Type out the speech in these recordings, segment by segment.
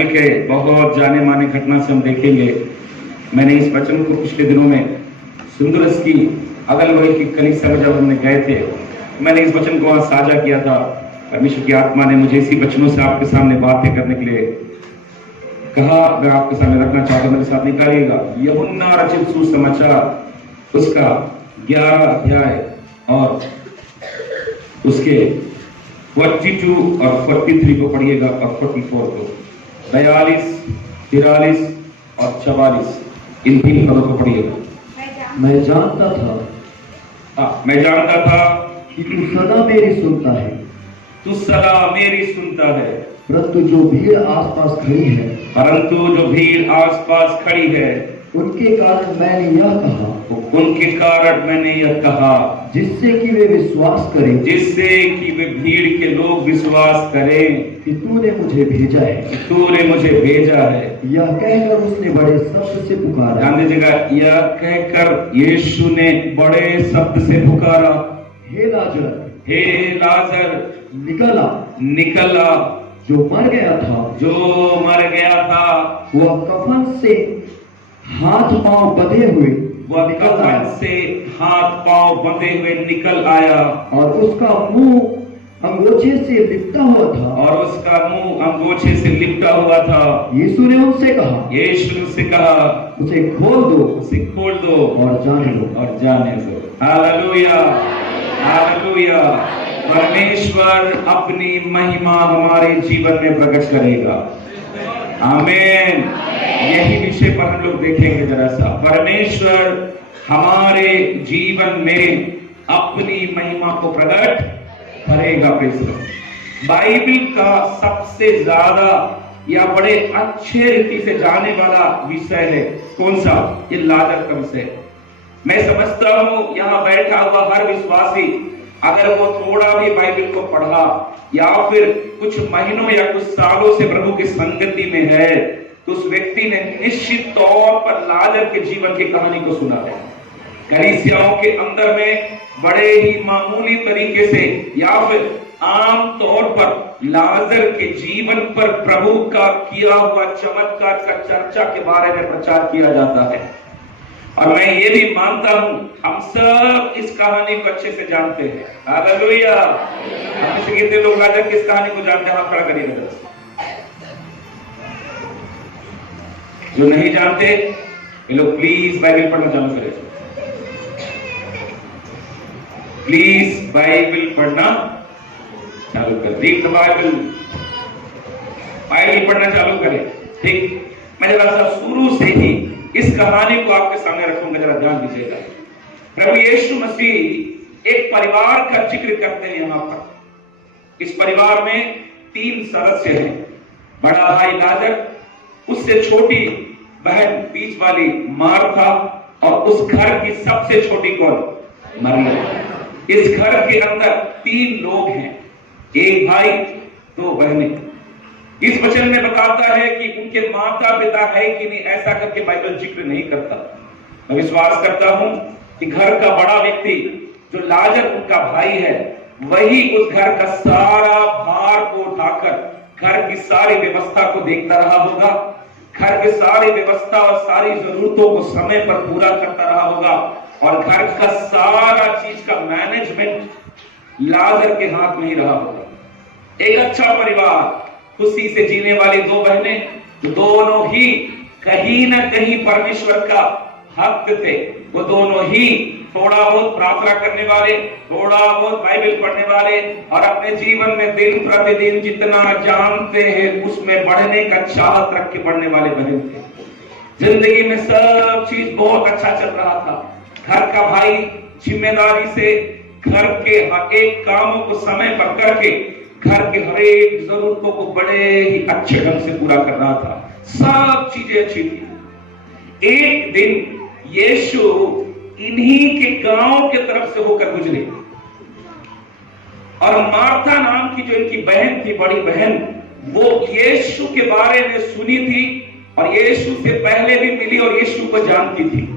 Bible के बहुत जाने माने घटना से हम देखेंगे। मैंने इस वचन को पिछले दिनों में सुंदरस की अगल बगल की कलीसिया में जब हमने गए थे, मैंने इस वचन को वहां साझा किया था। परमेश्वर की आत्मा ने मुझे इसी वचनों से आपके सामने बातें करने के लिए कहा। मैं आपके सामने रखना चाहता हूं, मेरे साथ निकालिएगा। यूहन्ना रचित सुसमाचार उसका 11 अध्याय और उसके 42 और 43 को पढ़िएगा और 44 को, 42, 43 और 44 इन 3 पदों को पढ़िएगा। मैं जानता था कि तू सदा मेरी सुनता है, तू सदा मेरी सुनता है, परंतु जो भीड़ आसपास खड़ी है, परंतु जो भीड़ आसपास खड़ी है, उनके कारण मैंने यह कहा, उनके कारण मैंने यह कहा, जिससे कि वे विश्वास करें, जिससे कि वे भीड़ के लोग विश्वास करें कि तूने मुझे भेजा है, कि तूने मुझे भेजा है। यह कहकर उसने बड़े शब्द से पुकारा। ध्यान दीजिएगा, यह कहकर यीशु ने बड़े शब्द से पुकारा, हे लाजर, हे लाजर, निकला। निकला। जो मर गया था, जो मर गया था, वह कफन से हाथ पांव बंधे हुए वह कफन से हाथ पांव बंधे हुए निकल आया, और उसका मुंह अंगोछे से लिपटा हुआ था, और उसका मुंह अंगोछे से लिपटा हुआ था। यीशु ने उनसे कहा, यीशु ने उससे कहा, उसे खोल दो, उसे खोल दो और जाने दो। और जाने दो। Hallelujah, hallelujah. परमेश्वर अपनी महिमा हमारे जीवन में प्रकट करेगा। आमीन। यही विषय पर हम लोग देखेंगे जरा सा। परमेश्वर हमारे जीवन में अपनी महिमा को प्रकट करेगा। बाइबल का सबसे ज्यादा या बड़े अच्छे रीति से जाने वाला विषय है कौन सा? ये लाजर का विषय। मैं समझता हूं यहां बैठा हुआ हर विश्वासी अगर वो थोड़ा भी बाइबल को पढ़ा या फिर कुछ महीनों या कुछ सालों से प्रभु की संगति में है, तो उस व्यक्ति ने निश्चित तौर पर लाजर के जीवन की कहानी को सुना है। कलीसियाओं के अंदर में बड़े ही मामूली तरीके से या फिर आम तौर पर लाजर के जीवन पर प्रभु का किया हुआ चमत्कार का चर्चा के बारे में प्रचार किया जाता है। और मैं ये भी मानता हूं हम सब इस कहानी को अच्छे से जानते हैं। हालेलुया। हम से कितने लोग लाजर की इस कहानी को जानते हैं? हाथ खड़ा करिए। जो नहीं जानते ये लोग प्लीज बाइबल पढ़ना चालू करें। प्लीज बाइबल पढ़ना चालू करें। Read the Bible. बाइबल पढ़ना चालू करें। ठीक, मैं जरा सा शुरू से ही इस कहानी को आपके सामने रखूंगा, जरा ध्यान दीजिएगा। प्रभु यीशु मसीह एक परिवार का जिक्र करते हैं यहां पर। इस परिवार में 3 सदस्य हैं। बड़ा भाई लाजर, उससे छोटी बहन बीच वाली मार्था, और उस घर की सबसे छोटी कौन? मरियम। इस घर के अंदर 3 लोग हैं, एक भाई 2 बहनें। इस वचन में बताता है कि उनके माता पिता है कि नहीं, ऐसा करके बाइबल जिक्र नहीं करता। मैं विश्वास करता हूं कि घर का बड़ा व्यक्ति जो लाजर उनका भाई है, वही उस घर का सारा भार को उठाकर घर की सारी व्यवस्था को देखता रहा होगा, घर की सारी व्यवस्था और सारी जरूरतों को समय पर पूरा करता रहा होगा, और घर का सारा चीज का मैनेजमेंट लाजर के हाथ में ही रहा होगा। एक अच्छा परिवार, खुशी से जीने वाली 2 बहनें, दोनों ही कहीं ना कहीं परमेश्वर का भक्त थे। वो दोनों ही थोड़ा बहुत प्रार्थना करने वाले, थोड़ा बहुत बाइबल पढ़ने वाले, और अपने जीवन में दिन प्रतिदिन जितना जानते हैं उसमें बढ़ने का चाहत रख के बढ़ने वाले बहन थे। जिंदगी में सब चीज बहुत अच्छा चल रहा था। घर का भाई जिम्मेदारी से घर के हर एक कामों को समय पर करके घर के हर एक जरूरतों को बड़े ही अच्छे ढंग से पूरा कर रहा था। सब चीजें अच्छी थी। एक दिन यीशु इन्हीं के गांव के तरफ से होकर गुजरे, और मार्था नाम की जो इनकी बहन थी, बड़ी बहन, वो यीशु के बारे में सुनी थी और यीशु से पहले भी मिली और यीशु को जानती थी।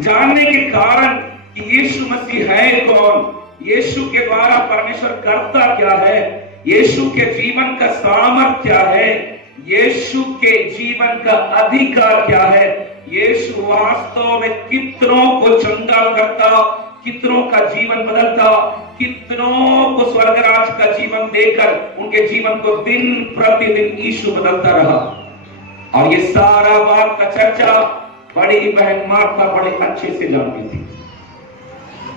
जानने के कारण कि यीशु मसीह है कौन, यीशु के द्वारा परमेश्वर करता क्या है, यीशु के जीवन का सामर्थ्य क्या है, यीशु के जीवन का अधिकार क्या है। यीशु वास्तव में कितनों को चंगा करता, कितनों का जीवन बदलता, कितनों को स्वर्गराज का जीवन देकर उनके जीवन को दिन प्रतिदिन यीशु बदलता रहा। और ये सारा बात का चर्चा बड़ी बहन मार्था बड़े अच्छे से जानती थी।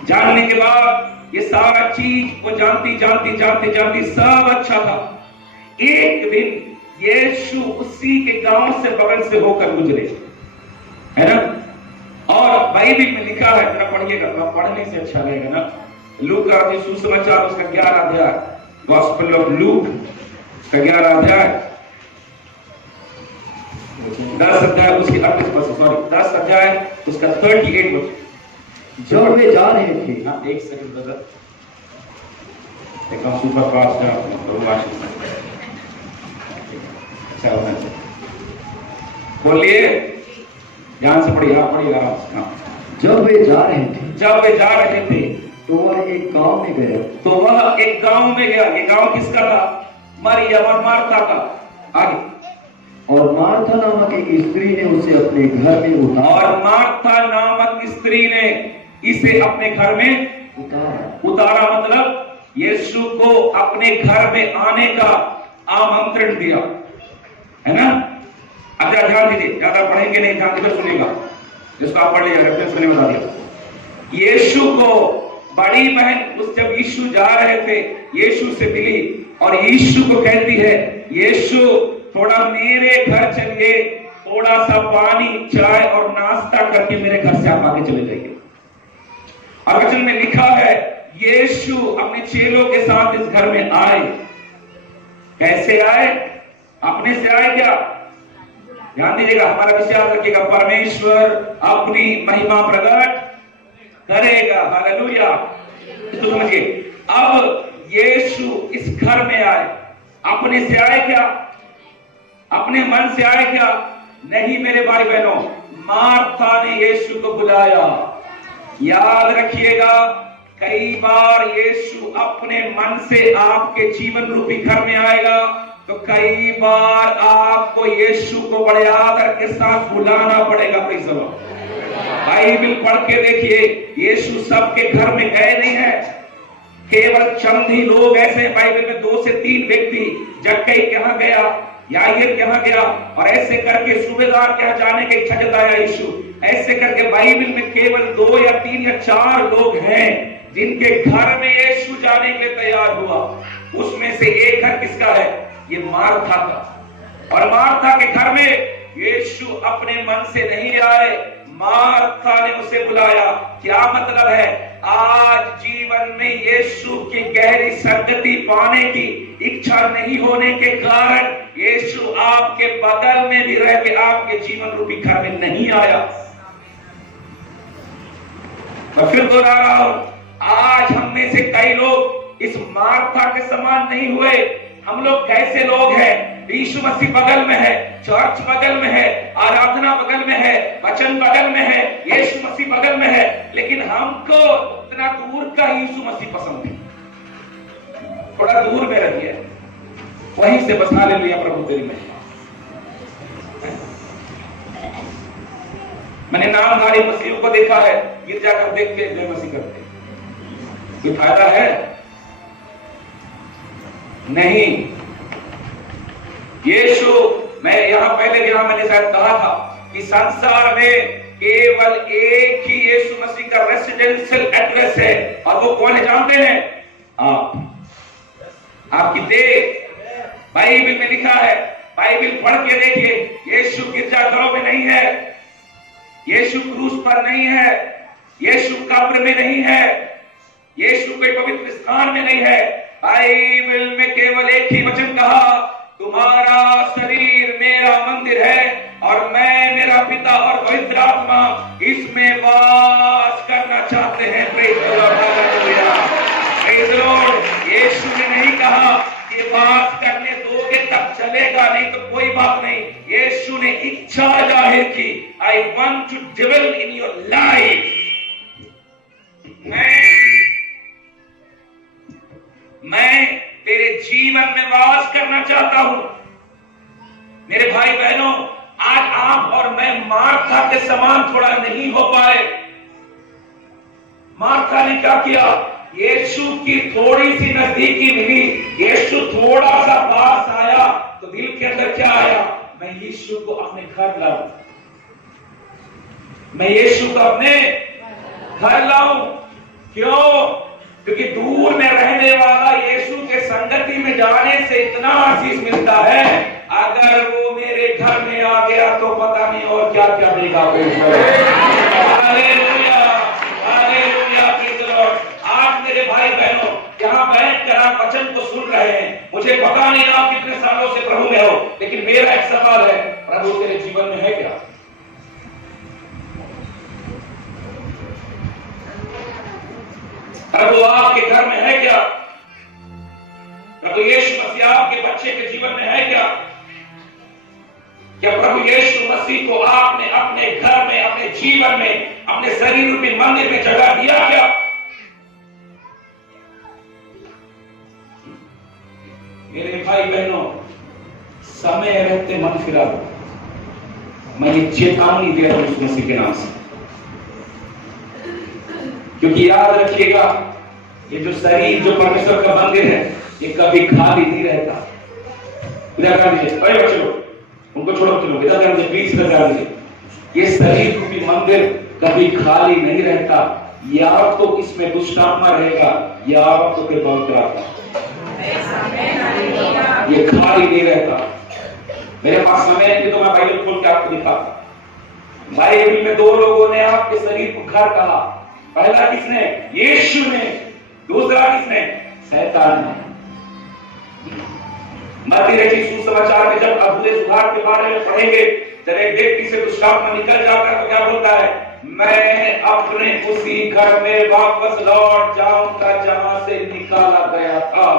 जानने के बाद ये सारा चीज वो जानती सब अच्छा था। एक दिन यीशु उसी के गांव से बगल से होकर गुजरे, है ना। और बाइबल में लिखा है, जरा पढ़िएगा, तो पढ़ने से अच्छा लगेगा ना। लूक का सुसमाचार उसका 11 अध्याय, गॉस्पेल ऑफ लूक का 11 अध्याय 10 अध्याय उसकी 10 अध्याय उसका 38 वचन। जब वे जा रहे थे, हाँ एक सेकंड ब्रदर, एक सुपर फास्ट है अच्छा होना चाहिए। बोलिए, ध्यान से पढ़िए, आप पढ़िएगा। जब वे जा रहे थे तो वह एक गांव में गया। ये गांव किसका था? मरियम और मार्था का। आगे, और मार्था नामक एक स्त्री ने उसे अपने घर में उतारा। और मार्था नामक स्त्री ने इसे अपने घर में उतारा, मतलब यीशु को अपने घर में आने का आमंत्रण दिया, है ना। अब ध्यान दीजिए, ज्यादा पढ़ेंगे नहीं, ध्यान देकर सुनिएगा, जिसको आप पढ़ लीजिए, रेफरेंस मैंने बता दिया। यीशु को बड़ी बहन उस जब यीशु जा रहे थे, यीशु से मिली और यीशु को कहती है, यीशु थोड़ा मेरे घर चलिए, थोड़ा सा पानी, चाय और नाश्ता करके मेरे घर से आप आगे चले जाइए। और वचन में लिखा है, यीशु अपने चेलों के साथ इस घर में आए। कैसे आए? अपने से आए क्या? ध्यान दीजिएगा, हमारा विश्वास रखिएगा, परमेश्वर अपनी महिमा प्रकट करेगा। हालेलुया। तो समझिए, अब यीशु इस घर में आए। अपने से आए क्या? अपने मन से आए क्या? नहीं मेरे भाई बहनों, मार्था ने यीशु को बुलाया। याद रखिएगा, कई बार यीशु अपने मन से आपके जीवन रूपी घर में आएगा, तो कई बार आपको यीशु को बड़े आदर के साथ बुलाना पड़ेगा। बाइबल पढ़ के देखिए, यीशु सबके घर में गए नहीं है, केवल चंद ही लोग ऐसे हैं बाइबल में, 2 से 3 व्यक्ति, जक्कई के यहाँ गया, याईर के यहाँ गया, और ऐसे करके सूबेदार के यहाँ जाने की इच्छा जताया यीशु। ऐसे करके बाइबल में केवल 2 या 3 या 4 लोग हैं जिनके घर में यीशु जाने के लिए तैयार हुआ। उसमें से एक घर किसका है? ये मार्था का। और मार्था के घर में यीशु अपने मन से नहीं आए, मार्था ने उसे बुलाया। क्या मतलब है? आज जीवन में यीशु की गहरी संगति पाने की इच्छा नहीं होने के कारण यीशु आपके बगल में भी रह के आपके जीवन रूपी घर में नहीं आया। तो फिर दोहरा रहा हूं, आज हम में से कई लोग इस मार्था के समान नहीं हुए। हम लोग कैसे लोग हैं? यीशु मसीह बगल में है, चर्च बगल में है, आराधना बगल में है, वचन बगल में है, यीशु मसीह बगल में है, लेकिन हमको उतना दूर का यीशु मसीह पसंद है। थोड़ा दूर में रहिए, वहीं से बसा ले लिया प्रभु तेरी महिमा। मैंने नामधारी मसीहों को देखा है, गिरजा कर देख के जय मसीह करते, कोई फायदा है? नहीं। यीशु, मैं यहां पहले भी मैंने शायद कहा था कि संसार में केवल एक ही यीशु मसीह का रेसिडेंशियल एड्रेस है, और वो कौन है जानते हैं? आपकी देह। बाइबल में लिखा है, बाइबल पढ़ के देखिए, यीशु गिरजाघरों में नहीं है, यीशु क्रूस पर नहीं है, यीशु कब्र में नहीं है, यीशु कोई पवित्र स्थान में नहीं है। बाइबल में केवल एक ही वचन कहा, तुम्हारा शरीर मेरा मंदिर है और मैं, मेरा पिता और पवित्र आत्मा इसमें वास करना चाहते हैं। Praise the Lord, hallelujah, praise the Lord. Yeshu ने नहीं कहा कि वास करने दोगे तब चलेगा, नहीं तो कोई बात नहीं। यीशु ने इच्छा जाहिर की, I want to dwell in your life. मैं तेरे जीवन में वास करना चाहता हूं। मेरे भाई बहनों, आज आप और मैं मार्था के समान थोड़ा नहीं हो पाए। मार्था ने क्या किया? यीशु की थोड़ी सी नजदीकी मिली, यीशु थोड़ा सा पास आया तो दिल के अंदर क्या आया? मैं यीशु को अपने घर लाऊं, मैं यीशु को अपने घर लाऊं। क्यों? क्योंकि दूर में रहने वाला यीशु के संगति में जाने से इतना आशीष मिलता है, अगर वो मेरे घर में आ गया तो पता नहीं और क्या क्या देगा। Hallelujah, hallelujah, praise the Lord. आज मेरे भाई बहनों यहाँ बैठ कर आप वचन को सुन रहे हैं, मुझे पता नहीं आप कितने सालों से प्रभु में हो, लेकिन मेरा एक सवाल है, प्रभु तेरे जीवन में है क्या? प्रभु आपके घर में है क्या? प्रभु यीशु मसीह आपके बच्चे के जीवन में है क्या? क्या प्रभु यीशु मसीह को आपने अपने घर में, अपने जीवन में, अपने शरीर रूपी मंदिर में जगह दिया क्या? मेरे भाई बहनों, समय रहते मन फिरा दो। मैं ये चेतावनी दे रहा हूं यीशु मसीह के नाम से, क्योंकि याद रखिएगा, ये जो शरीर, जो परमेश्वर का मंदिर है, ये कभी खाली नहीं रहता। इधर कर दीजिए, बड़े बच्चे लोग, उनको छोड़ो, चलो इधर कर दीजिए, प्लीज इधर कर दीजिए। ये शरीर रूपी मंदिर कभी खाली नहीं रहता, या तो इसमें दुष्ट आत्मा रहेगा या तो फिर पवित्र आत्मा। ये खाली नहीं रहता। मेरे पास समय नहीं तो मैं बाइबल खोल के आपको दिखाता। बाइबल में दो लोगों ने आपके शरीर को घर कहा। पहला किसने? यीशु ने। दूसरा किसने? शैतान ने। मत्ती रचित सुसमाचार में जब अधूरे सुधार के बारे में पढ़ेंगे, जब एक व्यक्ति से दुष्ट आत्मा निकल जाता है तो क्या बोलता है? मैं अपने उसी घर में वापस लौट जाऊंगा जहां से निकाला गया था।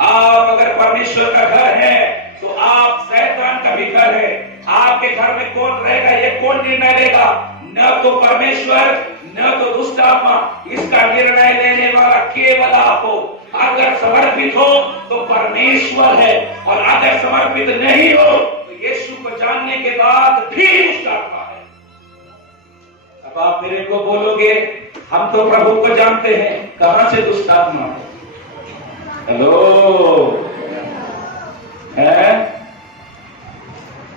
आप अगर परमेश्वर का घर है तो आप शैतान का भी घर है। आपके घर में कौन रहेगा, ये कौन निर्णय लेगा? न तो परमेश्वर, न तो दुष्ट आत्मा। इसका निर्णय लेने वाला केवल आप हो। अगर समर्पित हो तो परमेश्वर है, और अगर समर्पित नहीं हो तो यीशु को जानने के बाद भी दुष्ट आत्मा है। अब आप मेरे को बोलोगे, हम तो प्रभु को जानते हैं, कहां से दुष्ट आत्मा है? हेलो, है?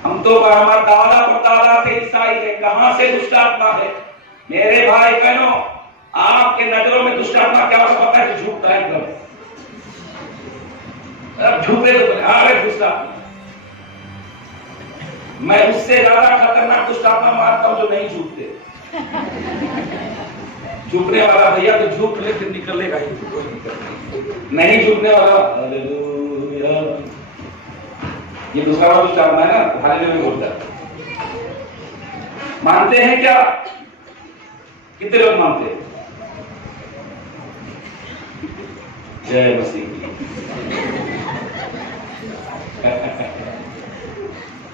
हम तो हमारा दादा परदादा से ईसाई है, कहां से दुष्ट आत्मा है? मेरे भाई बहनों, आपके नजरों में दुष्ट आत्मा क्या होता पता है? झूठता है एकदम। अब झूठे तो अरे दुष्ट आत्मा। मैं उससे ज्यादा खतरनाक दुष्ट आत्मा मानता हूं जो नहीं झूठते। झूठने वाला भैया तो झूठ लेकर निकलेगा ही, नहीं झूठने वाला हालेलुया, ये दूसरा वाला दुष्ट आत्मा है ना, हालेलुया में बोलता है। मानते हैं क्या? कितने लोग मानते हैं? जय मसीह।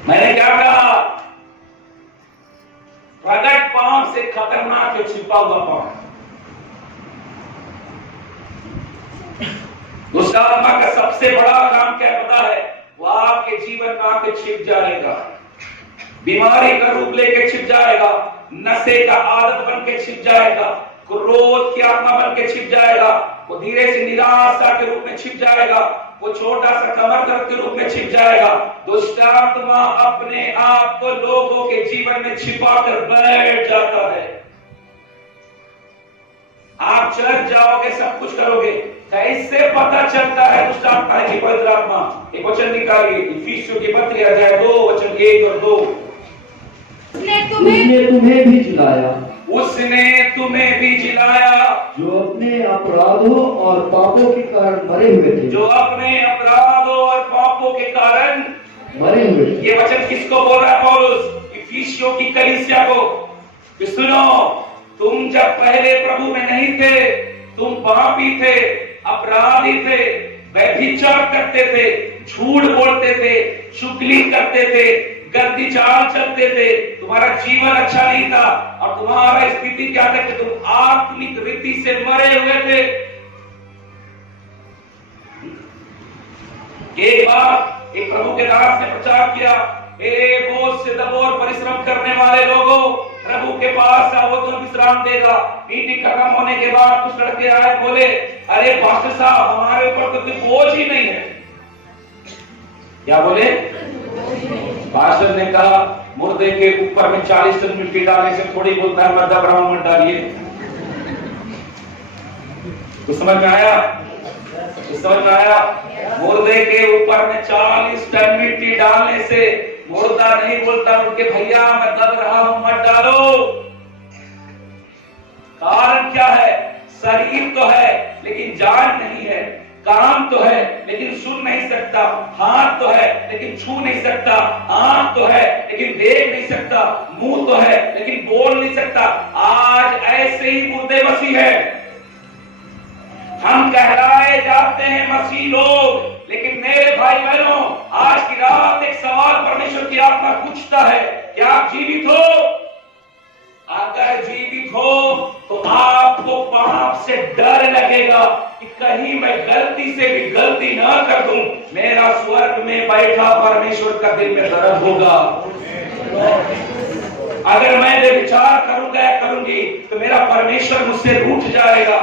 मैंने क्या कहा? प्रगट पांव से खतरनाक है छिपा हुआ पांव। दुष्ट आत्मा का सबसे बड़ा काम क्या पता है? वो आपके जीवन में आके छिप जाएगा, बीमारी का रूप लेके छिप जाएगा, नशे का आदत बन के छिप जाएगा, क्रोध की आत्मा बन के छिप जाएगा, वो धीरे से निराशा के रूप में छिप जाएगा, वो छोटा सा कमर दर्द के रूप में छिप जाएगा। दुष्ट आत्मा अपने आप को लोगों के जीवन में छिपा कर बैठ जाता है। आप चर्च जाओगे, सब कुछ करोगे, कैसे पता चलता है दुष्ट आत्मा की पवित्र आत्मा? एक वचन निकालिए, इफिसियों की पत्री अध्याय 2 वचन 1 और 2। उसने तुम्हें भी जिलाया, उसने तुम्हें भी जिलाया, जो अपने अपराधों और पापों के कारण मरे हुए थे, जो अपने अपराधों और पापों के कारण मरे हुए थे। ये वचन किसको बोल रहा है पौलुस? इफिसियों की कलीसिया को। सुनो, तुम जब पहले प्रभु में नहीं थे, तुम पापी थे, अपराधी थे, व्यभिचार करते थे, झूठ बोलते थे, चुगली करते थे, गंदी चाल चलते थे, तुम्हारा जीवन अच्छा नहीं था, और तुम्हारा स्थिति क्या था कि तुम आत्मिक रीति से मरे हुए थे। एक बार एक प्रभु के दास ने प्रचार किया, ए बोझ से दबो और परिश्रम करने वाले लोगों, प्रभु के पास आओ, वो तुम्हें विश्राम देगा। मीटिंग खत्म होने के बाद कुछ लड़के आए, बोले, अरे पास्टर साहब, हमारे ऊपर तो कोई बोझ ही नहीं है। क्या बोले? पास्टर ने कहा, मुर्दे के ऊपर में 40 टन मिट्टी डालने से थोड़ी बोलता है मत घबराओ, मत डालिए। तो समझ में आया? तो समझ में आया? मुर्दे के ऊपर में 40 टन मिट्टी डालने से मुर्दा नहीं बोलता उनके, भैया मैं दब रहा हूं, मत डालो। कारण क्या है? शरीर तो है लेकिन जान नहीं है, कान तो है लेकिन सुन नहीं सकता, हाथ तो है लेकिन छू नहीं सकता, आंख तो है लेकिन देख नहीं सकता, मुंह तो है लेकिन बोल नहीं सकता। आज ऐसे ही मुर्दे मसीह है। हम कहलाए जाते हैं मसीह लोग, लेकिन मेरे भाई बहनों, आज की रात एक सवाल परमेश्वर की आत्मा पूछता है, क्या आप जीवित हो? अगर जीवित हो तो आपको पाप से डर लगेगा कि कहीं मैं गलती से भी गलती ना कर दूं, मेरा स्वर्ग में बैठा परमेश्वर का दिल में दर्द होगा। अगर मैं विचार करूंगा या करूंगी तो मेरा परमेश्वर मुझसे रूठ जाएगा,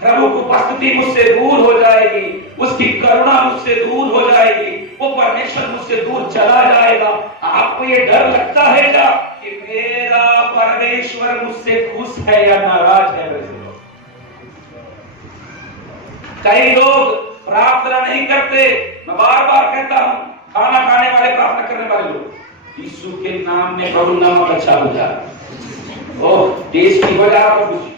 प्रभु की उपस्थिति मुझसे दूर हो जाएगी, उसकी करुणा मुझसे दूर हो जाएगी, वो परमेश्वर मुझसे दूर चला जाएगा। आपको ये डर लगता है क्या कि मेरा परमेश्वर मुझसे खुश है या नाराज है? कई लोग प्रार्थना नहीं करते। मैं बार बार कहता हूं, खाना खाने वाले प्रार्थना करने वाले लोग, यीशु के नाम में प्रभु नाम अच्छा हो जाए, ओह टेस्टी हो जाए। और कुछ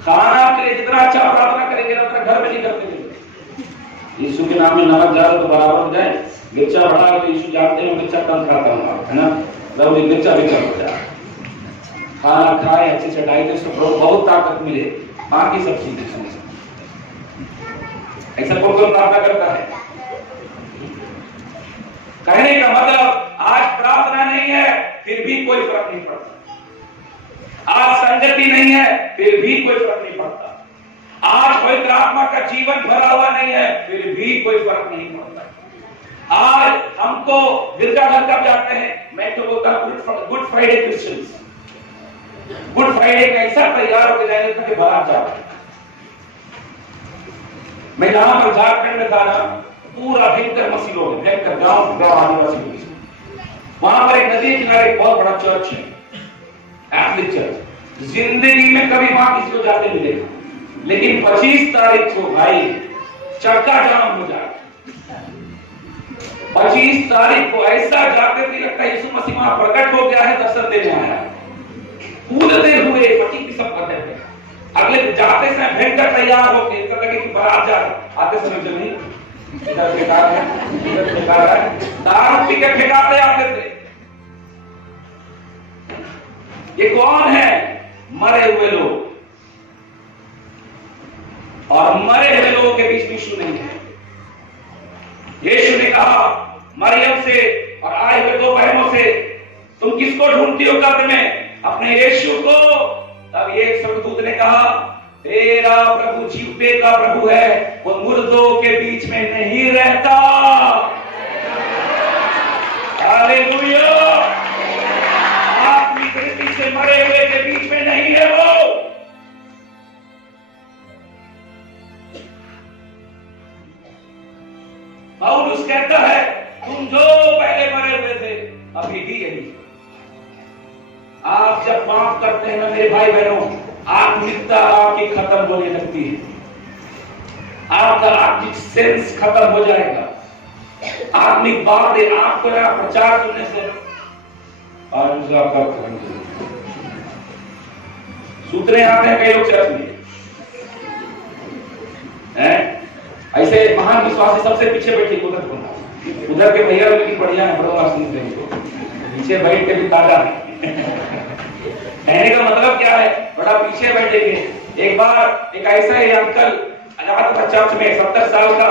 खाना के लिए जितना अच्छा प्रार्थना करेंगे उतना घर में नहीं करते। यीशु के नाम में नमक ज्यादा तो बराबर हो जाए, मिर्चा बढ़ा तो यीशु जानते हैं मिर्चा कम खाता हूँ, है ना, तो मिर्चा भी कम हो जाए। खाना खाए अच्छी चटाई तो उसको बहुत ताकत मिले, बाकी सब चीजें ऐसा कौन प्रार्थना करता है? कहने का मतलब आज प्रार्थना नहीं है फिर भी कोई फर्क नहीं पड़ता, आज संगति नहीं है फिर भी कोई फर्क नहीं पड़ता, आज पवित्र आत्मा का जीवन भरा हुआ नहीं है फिर भी कोई फर्क नहीं पड़ता। आज हमको गिरजाघर कब जाते हैं? मैं तो बोलता हूं good Friday Christians, good Friday का ऐसा तैयार होकर जाएंगे कि बारात जा रहे। मैं जहां पर झारखंड में था ना, पूरा भयंकर मसीह लोग, भयंकर गांव आदिवासी लोग, वहां पर एक नदी किनारे एक बहुत बड़ा चर्च है, कैथोलिक चर्च। जिंदगी में कभी वहां किसी को जाते मिलेगा, लेकिन 25 तारीख को भाई चक्का जाम हो जाए। 25 तारीख को ऐसा जाते थे लगता है यीशु मसीह वहां प्रकट हो गया है, दर्शन देने आया। कूदते हुए पटी सब करते थे, अगले जाते समय भयंकर तैयार होके लगे कि बारात जा रहे, आते समय जब नहीं इधर बेकार है, इधर बेकार है, दारू पी के फेंकाते आते थे। ये कौन है? मरे हुए लोग, और मरे हुए लोगों के बीच यीशु नहीं है। यीशु ने कहा मरियम से और आए हुए 2 बहनों से, तुम किसको ढूंढती हो कब्र में? अपने यीशु को। तब ये स्वर्गदूत ने कहा, तेरा प्रभु जीवते का प्रभु है, वो मुर्दों के बीच में नहीं रहता। हालेलुया, आत्मिक रीति से मरे हुए के बीच में नहीं है वो। पौलुस कहता है, तुम जो पहले मरे हुए थे अभी भी यही। आप जब पाप करते हैं ना मेरे भाई बहनों, आत्मिकता आपकी खत्म होने लगती है, आपका आत्मिक सेंस खत्म हो जाएगा। आत्मिक बातें आपको ना प्रचार सुनने से सूत्रे आते हैं कई लोग चर्च में, ऐसे महान विश्वासी सबसे पीछे बैठे, उधर के भैया लेकिन बढ़िया है, बड़ा सुनते हैं, पीछे बैठ के भी ताजा है। कहने का मतलब क्या है? बड़ा पीछे बैठेंगे। एक बार एक ऐसा ही अंकल रात भर चर्च में 70 साल का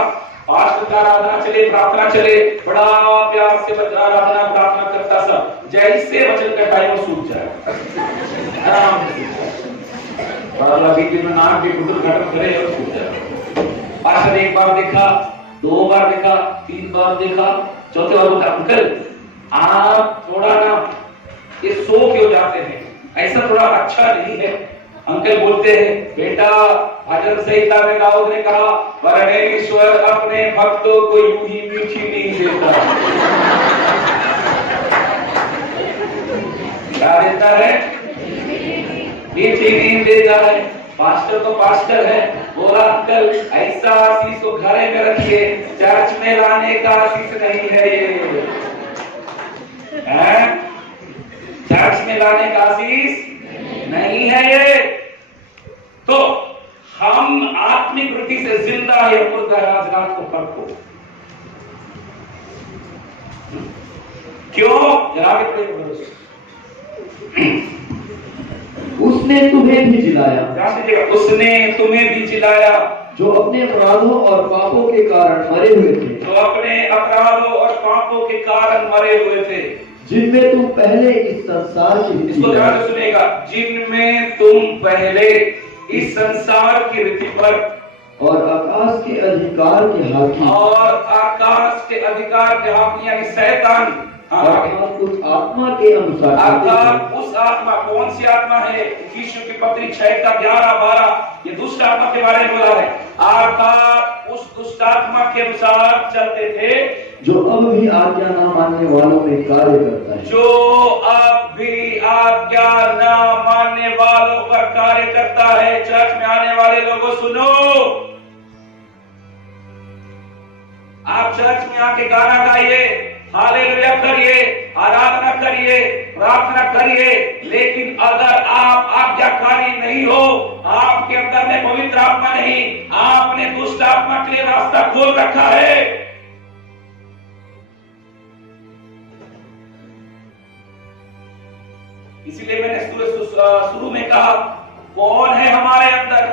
पास्ट का आराधना चले, प्रार्थना चले, बड़ा प्यार से बच्चा आराधना प्रार्थना करता, सब जैसे वचन का टाइम सूख जाए, आराम से बड़ा बीच में नाक भी गुदर घटक करे और सूख जाए। पास्टर ने एक बार देखा 2 बार देखा, 3 बार देखा, चौथे बार बोला अंकल आप थोड़ा ना ये सो क्यों जाते हैं, ऐसा थोड़ा अच्छा नहीं है। अंकल बोलते हैं बेटा भजन संहिता में दाऊद ने कहा परमेश्वर अपने भक्तों को यूं ही मीठी नींद देता है। क्या देता है? मीठी नींद देता है। पास्टर तो पास्टर है, बोला अंकल ऐसा आशीष तो घरे में रखिए, चर्च में लाने का आशीष नहीं है ये। चर्च में लाने का आशीष नहीं है ये। तो हम आत्मिक वृत्ति से जिंदा है, मुर्दा है, आज रात को परखो। क्यों? जरा उसने तुम्हें भी जिलाया, उसने तुम्हें भी जिलाया जो अपने अपराधों और पापों के कारण मरे हुए थे, जो अपने अपराधों और पापों के कारण मरे हुए थे, जिनमें तुम पहले इस संसार की, इसको ध्यान से सुनेगा, जिनमें तुम पहले इस संसार की रीति पर और आकाश के अधिकार के हाथी, और आकाश के अधिकार के हाथी यानी शैतान, उस आत्मा के अनुसार, अर्थात उस आत्मा, कौन सी आत्मा है? यीशु की पत्री 6:11-12 ये दुष्ट आत्मा के बारे में बोला है। अर्थात उस दुष्ट आत्मा के अनुसार चलते थे जो अब भी आज्ञा न मानने वालों में कार्य करता है, जो अब भी आज्ञा न मानने वालों पर कार्य करता है। चर्च में आने वाले लोगों सुनो, आप चर्च में आके गाना गाइए, हालेलुया करिए, आराधना करिए, प्रार्थना करिए, लेकिन अगर आप आज्ञाकारी नहीं हो, आपके अंदर में पवित्र आत्मा नहीं, आपने दुष्ट आत्मा के लिए रास्ता खोल रखा है। इसलिए मैंने शुरू में कहा कौन है हमारे अंदर,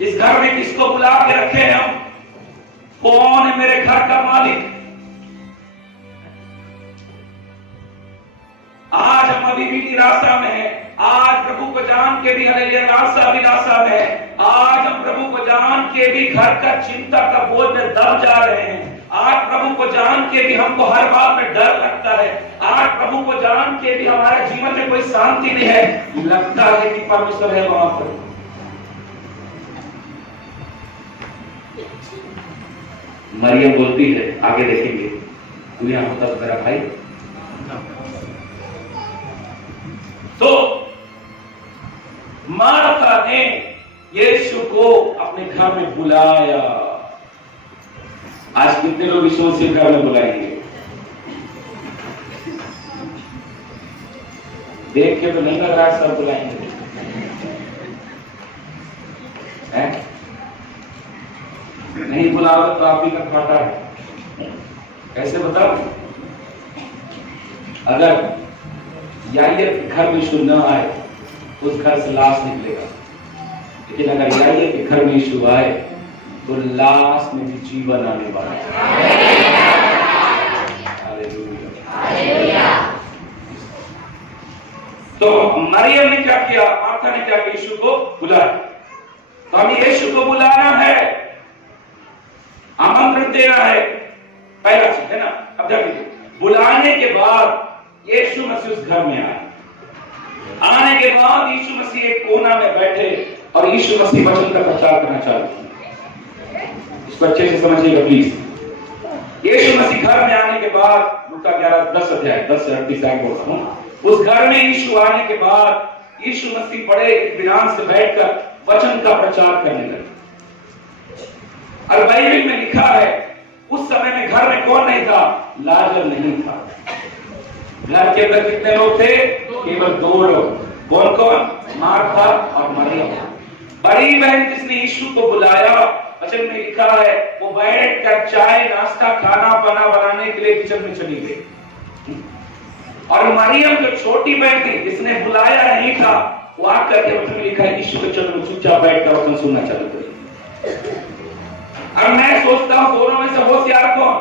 इस घर में किसको बुला के रखे हैं हम, कौन है मेरे घर का मालिक। आज हम अभी भी निराशा में हैं, आज प्रभु को जान के भी निराशा विलासा में है, आज हम प्रभु को जान के भी घर का चिंता का बोझ में दब जा रहे हैं, आज प्रभु को जान के भी हमको हर बात में डर लगता है, आज प्रभु को जान के भी हमारे जीवन में कोई शांति नहीं है, लगता है कि परमेश्वर है वहां पर। मरियम बोलती है, आगे देखेंगे, तू यहां होता तो मेरा भाई। तो मार्था ने यीशु को अपने घर में बुलाया। आज कितने लोग यीशु से घर में बुलाएंगे? देख के तो नहीं लग रहा सब बुलाएंगे, नहीं बुलाओगे तो आप ही का घाटा है। कैसे बताओ? अगर याइर के घर में यीशु न आए तो उस घर से लाश निकलेगा, लेकिन अगर याइर के घर में यीशु आए तो लाश में भी जीवन आने वाला है। हालेलुया। तो मरियम ने क्या किया, मार्था ने क्या किया? यीशु को बुलाया। तो हमें यीशु को बुलाना है, आमंत्रण देना है, पहला चीज है ना। अब देखिए, बुलाने के बाद यीशु मसीह उस घर में आए, आने के बाद यीशु मसीह एक कोना में बैठे और यीशु मसीह वचन का प्रचार करना चालू किया। इसको अच्छे से समझिएगा प्लीज। यीशु मसीह घर में आने के बाद, लूका 11:10 अध्याय 10 से 38 आगे बोलता हूं, उस घर में यीशु आने के बाद यीशु मसीह बड़े इत्मीनान से बैठकर वचन का प्रचार करने लगे। और बाइबल में लिखा है उस समय में घर में कौन नहीं था? लाजर नहीं था। घर के अंदर कितने लोग थे? केवल 2 लोग। कौन कौन? मार्था और मरियम। बड़ी बहन जिसने यीशु को बुलाया, वचन में लिखा है वो बैठ कर चाय नाश्ता खाना बना बनाने के लिए किचन में चली गई। और मरियम जो छोटी बहन थी जिसने बुलाया नहीं था, वो आकर के वचन में लिखा है यीशु के चरण में चुपचाप बैठकर वचन सुनना चालू करी। और मैं सोचता हूं दोनों में से होशियार कौन?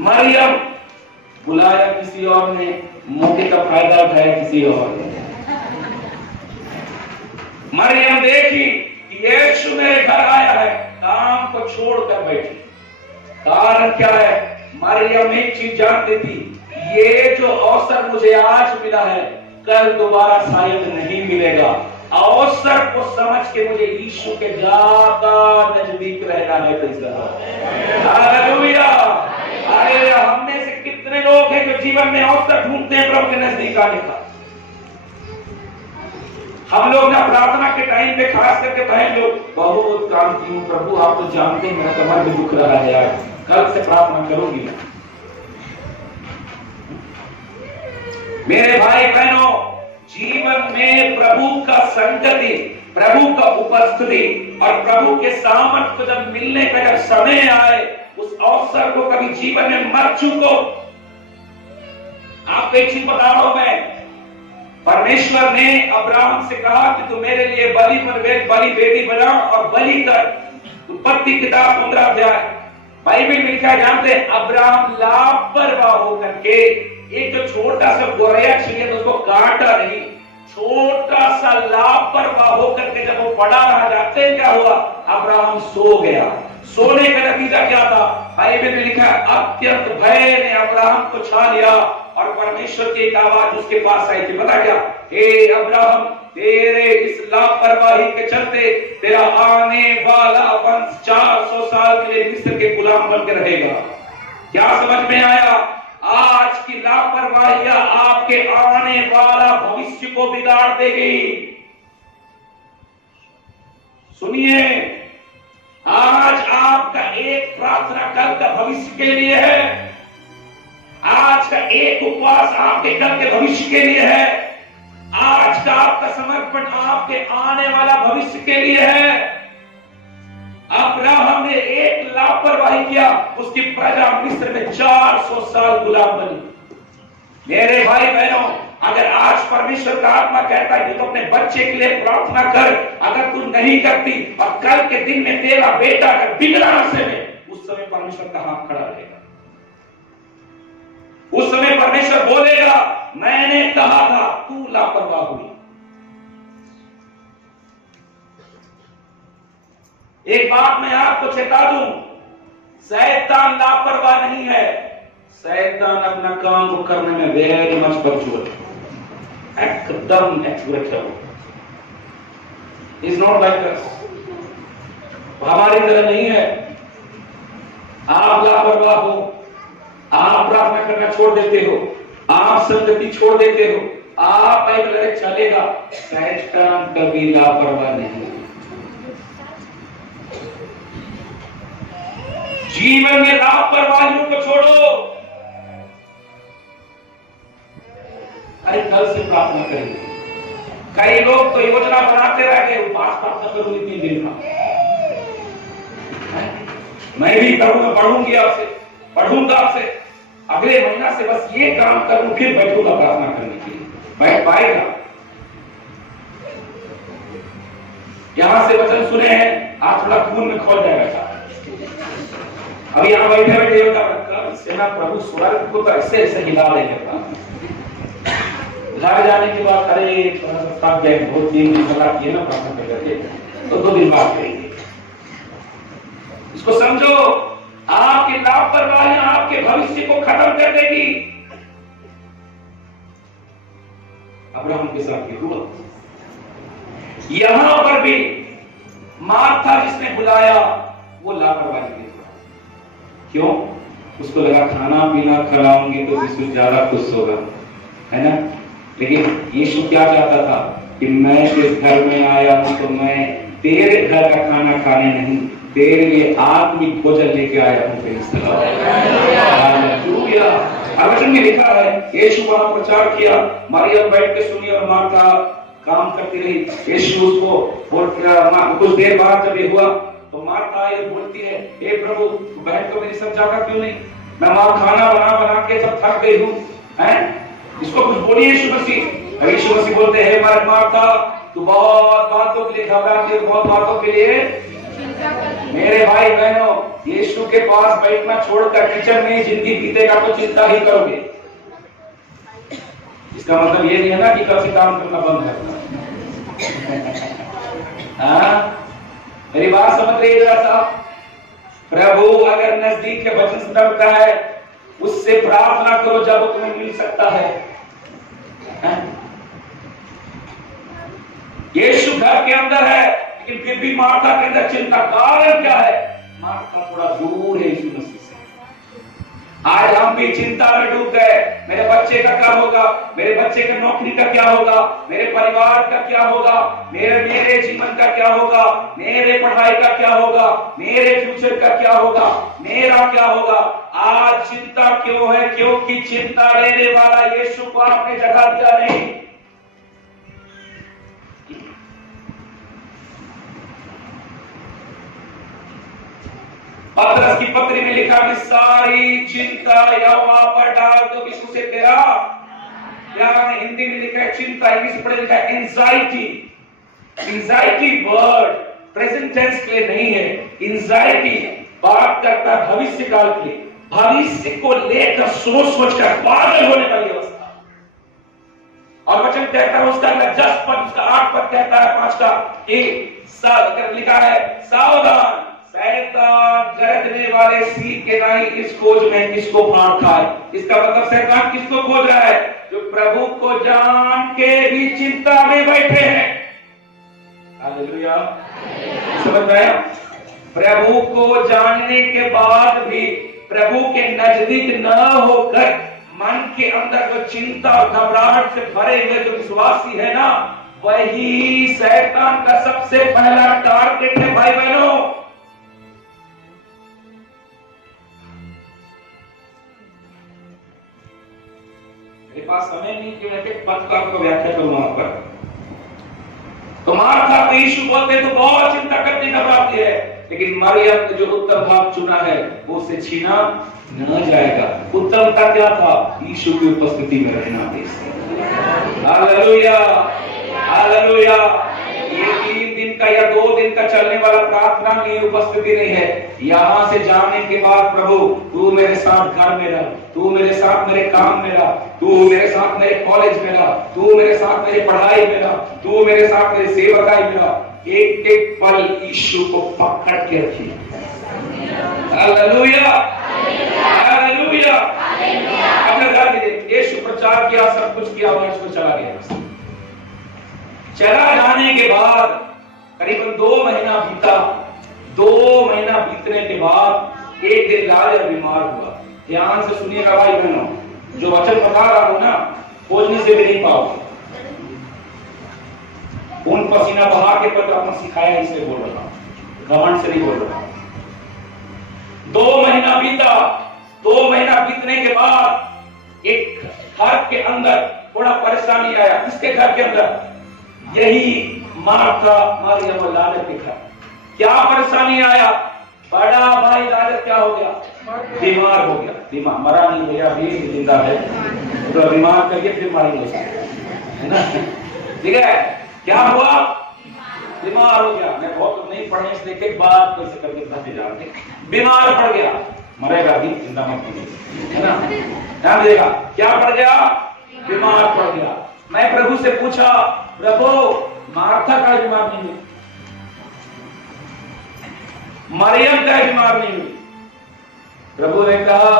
मरियम। बुलाया किसी और ने, मौके का फायदा उठाया किसी और ने। मरियम देखी कि कि यीशु मेरे घर आया है, काम को छोड़कर बैठी। कारण क्या है? मरियम एक चीज जानती थी, ये जो अवसर मुझे आज मिला है कल दोबारा शायद नहीं मिलेगा। अवसर को समझ के मुझे यीशु के ज्यादा नजदीक रहना है। Hallelujah, hallelujah. हम में से कितने लोग हैं जो जीवन में अवसर ढूंढते हैं प्रभु के नजदीक आने का? हम लोग ना प्रार्थना के टाइम पे खास करके बहन लोग बहुत काम की हूँ प्रभु, आप तो जानते हैं मेरा कमर भी दुख रहा है यार, कल से प्रार्थना करूंगी। मेरे भाई बहनों, जीवन में प्रभु का संगति, प्रभु का उपस्थिति और प्रभु के सामर्थ्य को जब मिलने का जब समय आए, उस अवसर को कभी जीवन में मत चूको। आपको एक चीज बता रहा हूं मैं, परमेश्वर ने अब्राहम से कहा कि तू मेरे लिए बलि वेदी बना और बलि कर। उत्पत्ति किताब 15 अध्याय बाइबल में लिखा है, जानते हैं अब्राहम लापरवाह होकर के एक जो छोटा सा गोरैया छिड़िया तो उसको काटा नहीं, छोटा सा लापरवाह होकर के जब वो पड़ा रहा, जाते हैं क्या हुआ? अब्राहम सो गया। सोने का नतीजा क्या था? बाइबल में लिखा है अत्यंत भय ने अब्राहम को छा लिया और परमेश्वर की एक आवाज उसके पास आई थी। पता क्या? हे अब्राहम, तेरे इस लापरवाही के चलते तेरा आने वाला वंश 400 साल के लिए मिस्र के गुलाम बनकर रहेगा। क्या समझ में आया? आज की लापरवाही आपके आने वाला भविष्य को बिगाड़ देगी। सुनिए, आज आपका एक प्रार्थना कल का भविष्य के लिए है, आज का एक उपवास आपके कल के भविष्य के लिए है, आज का आपका समर्पण आपके आने वाला भविष्य के लिए है। अब्राहम ने एक लापरवाही किया, उसकी प्रजा मिस्र में 400 साल गुलाम बनी। मेरे भाई बहनों, अगर आज परमेश्वर का आत्मा कहता है कि तू अपने बच्चे के लिए प्रार्थना कर, अगर तू नहीं करती और कल के दिन में तेरा बेटा अगर बिगड़ा में, उस समय परमेश्वर का हाथ खड़ा रहेगा। उस समय परमेश्वर बोलेगा, मैंने कहा था तू लापरवाह हुई। एक बात मैं आपको चेता दूं, शैतान लापरवाह नहीं है, शैतान अपना काम को करने में वेरी मच परचूर, एकदम एक्यूरेट है। इज नॉट लाइक अस, हमारी तरह नहीं है। आप लापरवाह हो, आप प्रार्थना करना छोड़ देते हो, आप संगति छोड़ देते हो, आप चलेगा। शैतान कभी लापरवाह नहीं है। जीवन में लापरवाहियों को छोड़ो। अरे कल से प्रार्थना करेंगे। कई लोग तो योजना बनाते रह गए, उपवास प्रार्थना करूंगी 3 दिन का, मैं भी करूंगा, पढ़ूंगा आपसे अगले महीना से बस ये काम करूं, फिर बैठूंगा प्रार्थना करने के लिए। बैठ पाएगा? यहां से वचन सुने हैं, आज थोड़ा खून में खोल जाएगा। अभी यहाँ बैठे सेना प्रभु स्वर्ग को तो ऐसे ऐसे हिला देंगे। घर जाने के बाद अरे थक गए, बहुत दिन सलाह किए ना प्रार्थना करके, तो 2 दिन बाद करेंगे। इसको समझो, आपकी लापरवाही आपके भविष्य को खत्म कर देगी। अब्राहम के साथ ये हुआ। यहां पर भी मार्था जिसने बुलाया वो लापरवाही की। क्यों? उसको लगा खाना पीना खिलाऊंगी तो यीशु ज्यादा खुश होगा, है ना? लेकिन यीशु क्या चाहता था कि मैं जिस घर में आया हूं तो मैं तेरे घर का खाना खाने नहीं, तेरे लिए आत्मिक भोजन लेके आया हूं। वचन में लिखा है, यीशु वहां प्रचार किया, मरियम बैठ के सुनी और मार्था काम करती रही। यीशु उसको कुछ देर बाद जब ये हुआ तो मार्था ये बोलती है, हे प्रभु बहन को मेरी समझाता क्यों नहीं? मैं वहां खाना बना के सब थक गई हूं, हैं? इसको कुछ बोलिए यीशु मसीह। यीशु मसीह बोलते हैं, मार्था तू बहुत बातों के लिए घबराती है, बहुत बातों के लिए। मेरे भाई बहनों, यीशु के पास बैठना छोड़कर किचन में जिंदगी बीतेगा तो चिंता ही करोगे। इसका मतलब ये नहीं है ना कि कल से काम करना बंद है। मेरी बात समझ रही है साहब? प्रभु अगर नजदीक के वचन सुनाता है, उससे प्रार्थना करो जब तुम्हें मिल सकता है। यीशु घर के अंदर है, लेकिन फिर भी मार्था के अंदर चिंता। कारण क्या है? मार्था थोड़ा दूर है यीशु मसीह से। आज हम भी चिंता में डूब गए। मेरे बच्चे का क्या होगा? मेरे बच्चे की नौकरी का क्या होगा? मेरे परिवार का क्या होगा? मेरे जीवन का क्या होगा? मेरे पढ़ाई का क्या होगा? मेरे फ्यूचर का क्या होगा? मेरा क्या होगा? आज चिंता क्यों है? क्योंकि चिंता लेने वाला यीशु को आपने जगह दिया नहीं। पतरस की पत्री में लिखा कि सारी चिंता यहोवा पर डाल दो, किसको से तेरा। या हिंदी में लिखा है चिंता, इंग्लिश में लिखा है anxiety. Anxiety word present tense के लिए नहीं है। एंजाइटी बात करता है भविष्य काल के, भविष्य को लेकर सोच कर पागल होने वाली अवस्था। और वचन कहता है उसका 10 पद, उसका 8 पद कहता है 5 का लिखा है सावधान, शैतान गरजने वाले सिंह के नहीं इस खोज में किसको फाड़ खाए। इसका मतलब शैतान किसको खोज रहा है? जो प्रभु को जान के भी चिंता में बैठे हैं। हालेलुया, समझ में आया? प्रभु को जानने के बाद भी प्रभु के नजदीक न होकर मन के अंदर जो चिंता और घबराहट से भरे हुए जो विश्वासी है ना, वही शैतान का सबसे पहला टारगेट है। भाई बहनों, मेरे पास समय नहीं कि मैं एक पद का आपको व्याख्या करूं वहां पर। तो मार्था को यीशु बोलते तो बहुत चिंता करने घबराती है, लेकिन मरियम ने जो उत्तम भाग चुना है वो उसे छीना न जाएगा। उत्तमता क्या था? यीशु की उपस्थिति में रहना। Hallelujah, hallelujah. ये 3 दिन का या 2 दिन का चलने वाला प्रार्थना नहीं, उपस्थिति नहीं है। यहां से जाने के बाद प्रभु तू मेरे साथ घर में रह, तू मेरे साथ मेरे काम में रह, तू मेरे साथ मेरे कॉलेज में रह, तू मेरे साथ मेरे पढ़ाई में रह, तू मेरे साथ मेरे सेवकाई में रह। एक एक पल यीशु को पकड़ के रखिए। Hallelujah, hallelujah. अपने घर में यीशु प्रचार किया, सब कुछ किया और यीशु चला गया। चला जाने के बाद करीबन 2 महीना बीता। 2 महीना बीतने के बाद एक दिन लाजर बीमार हुआ। ध्यान से सुनिएगा भाई बहनों, जो वचन बता रहा हूं ना, खोजने से भी नहीं पाओगे। खून पसीना बहा के पद अपना सिखाया, इसलिए बोल रहा हूं, घमंड से नहीं बोल रहा। 2 महीना बीता। 2 महीना बीतने के बाद एक घर के अंदर थोड़ा परेशानी आया। किसके घर के अंदर? यही मार्था, मरियम और लाजर के घर। क्या परेशानी आया? बड़ा भाई लाजर क्या हो गया? बीमार हो गया। बीमार, मरा नहीं गया, अभी जिंदा है, तो बीमार करके फिर मारी हो है ना? ठीक है, क्या हुआ? बीमार हो गया। मैं बहुत नहीं पढ़ने से देखे बात कैसे करके बताते जा रहे। बीमार पड़ गया, मरेगा भी, जिंदा मत है ना? ध्यान देगा, क्या पड़ गया? बीमार पड़ गया। मैं प्रभु से पूछा, प्रभु मार्था का बीमार नहीं हुई, मरियम का बीमार नहीं हुई। प्रभु ने कहा,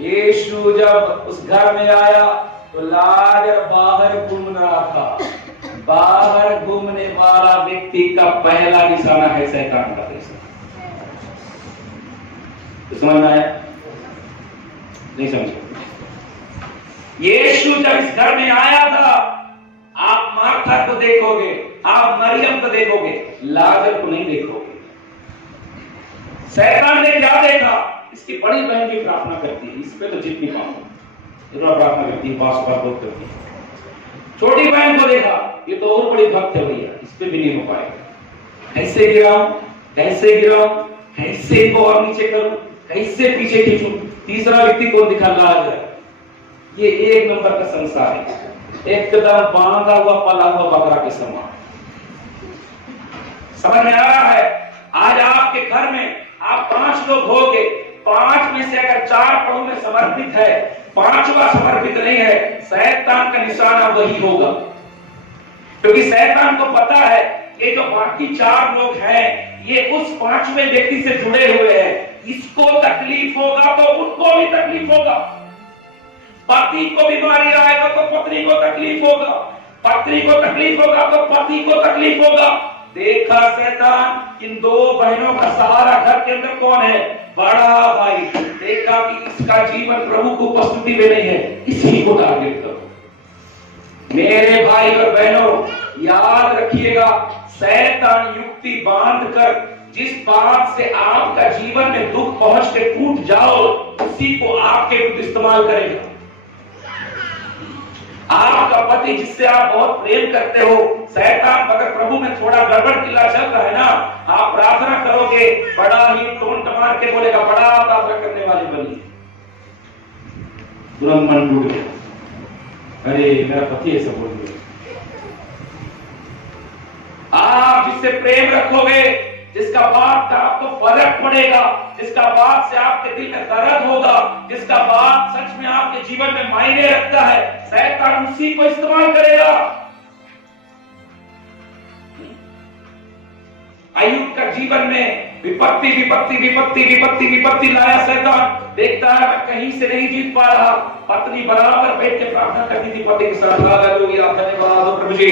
यीशु जब उस घर में आया तो लाजर बाहर घूम रहा था। बाहर घूमने वाला व्यक्ति का पहला निशाना है शैतान का पैसा। तो समझ में आया? नहीं समझे? यीशु जब इस घर में आया था, आप मार्था को देखोगे, आप मरियम को देखोगे, लाजर को नहीं देखोगे। शैतान ने क्या देखा? इसकी बड़ी बहन की प्रार्थना करती है, इस पे तो जीत नहीं पाऊंगा, इतना प्रार्थना करती है, 5 बार बहुत करती है। छोटी बहन को देखा, ये तो और बड़ी भक्त है भैया, इस पे भी नहीं हो पाएगा। कैसे गिराऊं, कैसे गिराऊं, कैसे इनको और नीचे करूं, कैसे पीछे खींचूं। तीसरा व्यक्ति कौन दिखा? लाजर। ये 1 नंबर का संसार है, एकदम बांधा हुआ पला हुआ बकरा के समान। समझ में आ रहा है? आज आपके घर में आप 5 लोग होंगे, 5 में से अगर 4 प्रभु में समर्पित है, 5वां समर्पित नहीं है, शैतान का निशाना वही होगा। क्योंकि शैतान को पता है कि जो बाकी 4 लोग हैं ये उस पांचवें व्यक्ति से जुड़े हुए हैं। इसको तकलीफ होगा तो उनको भी तकलीफ होगा। पति को बीमारी आएगा तो पत्नी को तकलीफ होगा, पत्नी को तकलीफ होगा तो पति को तकलीफ होगा। देखा शैतान इन दो बहनों का सहारा घर के अंदर कौन है? बड़ा भाई। देखा कि इसका जीवन प्रभु को उपस्थिति में नहीं है, इसी को टारगेट करो। मेरे भाई और बहनों याद रखिएगा, शैतान युक्ति बांधकर जिस बात से आपका जीवन में दुख पहुंच के टूट जाओ, उसी को आपके विरुद्ध इस्तेमाल करेगा। आपका पति जिससे आप बहुत प्रेम करते हो, शैतान अगर प्रभु में थोड़ा गड़बड़ किला चल रहा है ना, आप प्रार्थना करोगे, बड़ा ही टोन मार के बोलेगा, बड़ा प्रार्थना करने वाली बनी, तुरंत मन टूट गया, अरे मेरा पति ऐसा बोल दिया। आप जिससे प्रेम रखोगे, जिसका बात का आपको फर्क पड़ेगा, जिसका बात से आपके दिल में दर्द होगा, जिसका बात सच में आपके जीवन में मायने रखता है, शैतान उसी को इस्तेमाल करेगा। अय्यूब का जीवन में विपत्ति विपत्ति विपत्ति विपत्ति विपत्ति लाया शैतान। देखता है मैं कहीं से नहीं जीत पा रहा, पत्नी बराबर बैठ के प्रार्थना करती थी पति के साथ, हालेलुया धन्यवाद हो प्रभु जी।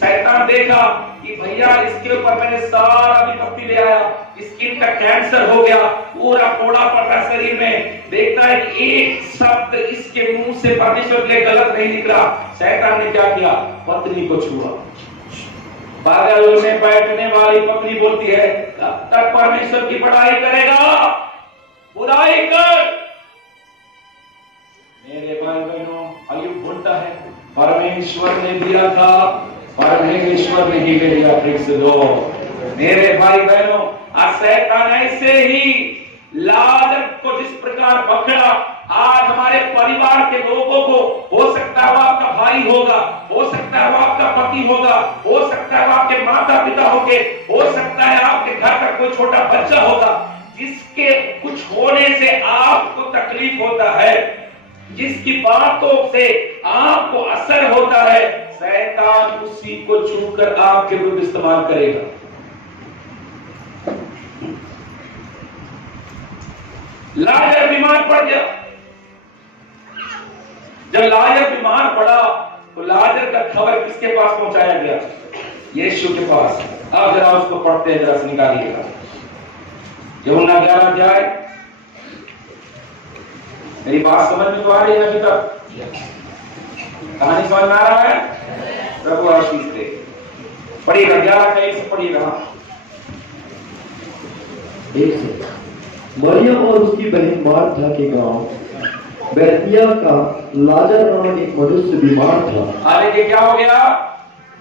शैतान देखा कि भैया इसके ऊपर मैंने सारा विपत्ति ले आया, स्किन का कैंसर हो गया, पूरा फोड़ा पड़ रहा शरीर में। देखता है कि एक शब्द इसके मुंह से परमेश्वर के लिए गलत नहीं निकला। शैतान ने क्या किया? पत्नी को छुआ। बगल में बैठने वाली पत्नी बोलती है, कब तक परमेश्वर की बड़ाई करेगा? बुराई कर। मेरे भाई बहनों, अय्यूब बोलता है, परमेश्वर ने दिया था, परमेश्वर ने ही ले लिया, फिर से दो। मेरे भाई बहनों, आज शैतान ऐसे ही लाजर को जिस प्रकार पकड़ा, आज हमारे परिवार के लोगों को, हो सकता है वो आपका भाई होगा, हो सकता है वो आपका पति होगा, हो सकता है वो आपके माता पिता होंगे, हो सकता है आपके घर का कोई छोटा बच्चा होगा, जिसके कुछ होने से आपको तकलीफ होता है, जिसकी बातों से आपको असर होता है, शैतान उसी को छूकर आपके विरुद्ध इस्तेमाल करेगा। लाजर बीमार पड़ गया। जब लाजर बीमार पड़ा तो लाजर का खबर किसके पास पहुंचाया गया? यीशु के पास। अब जरा उसको पढ़ते हैं, जरा से निकालिएगा यूहन्ना 11 अध्याय। मेरी बात समझ में तो आ रही है अभी तक? कहानी समझ में आ रहा है? प्रभु आशीष दे। पढ़िएगा 11 का 1 से पढ़िएगा। एक से मरियम और उसकी बहन मार्था के गांव बैतनिया का लाजर नामक एक मनुष्य बीमार था। आगे के क्या हो गया?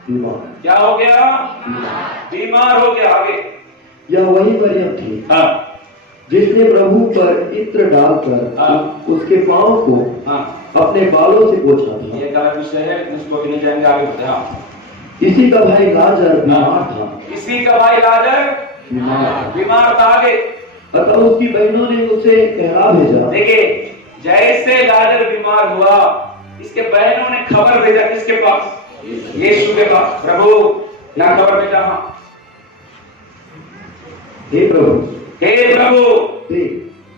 बीमार। क्या हो गया? बीमार हो गया। आगे यह वही मरियम थी, हाँ, जिसने प्रभु पर इत्र डालकर हाँ, उसके पांव को हाँ, अपने बालों से पोंछा था। ये गलत विषय है, इसको भी नहीं जाएंगे आगे बढ़ते। हाँ, इसी का भाई लाजर बीमार था। इसी का भाई लाजर बीमार था। आगे अतः उसकी बहनों ने उसे कहला भेजा। देखिए, जैसे लाजर बीमार हुआ, इसके बहनों ने खबर भेजा किसके पास? यीशु के पास। प्रभु क्या खबर भेजा? हे प्रभु, हे प्रभु,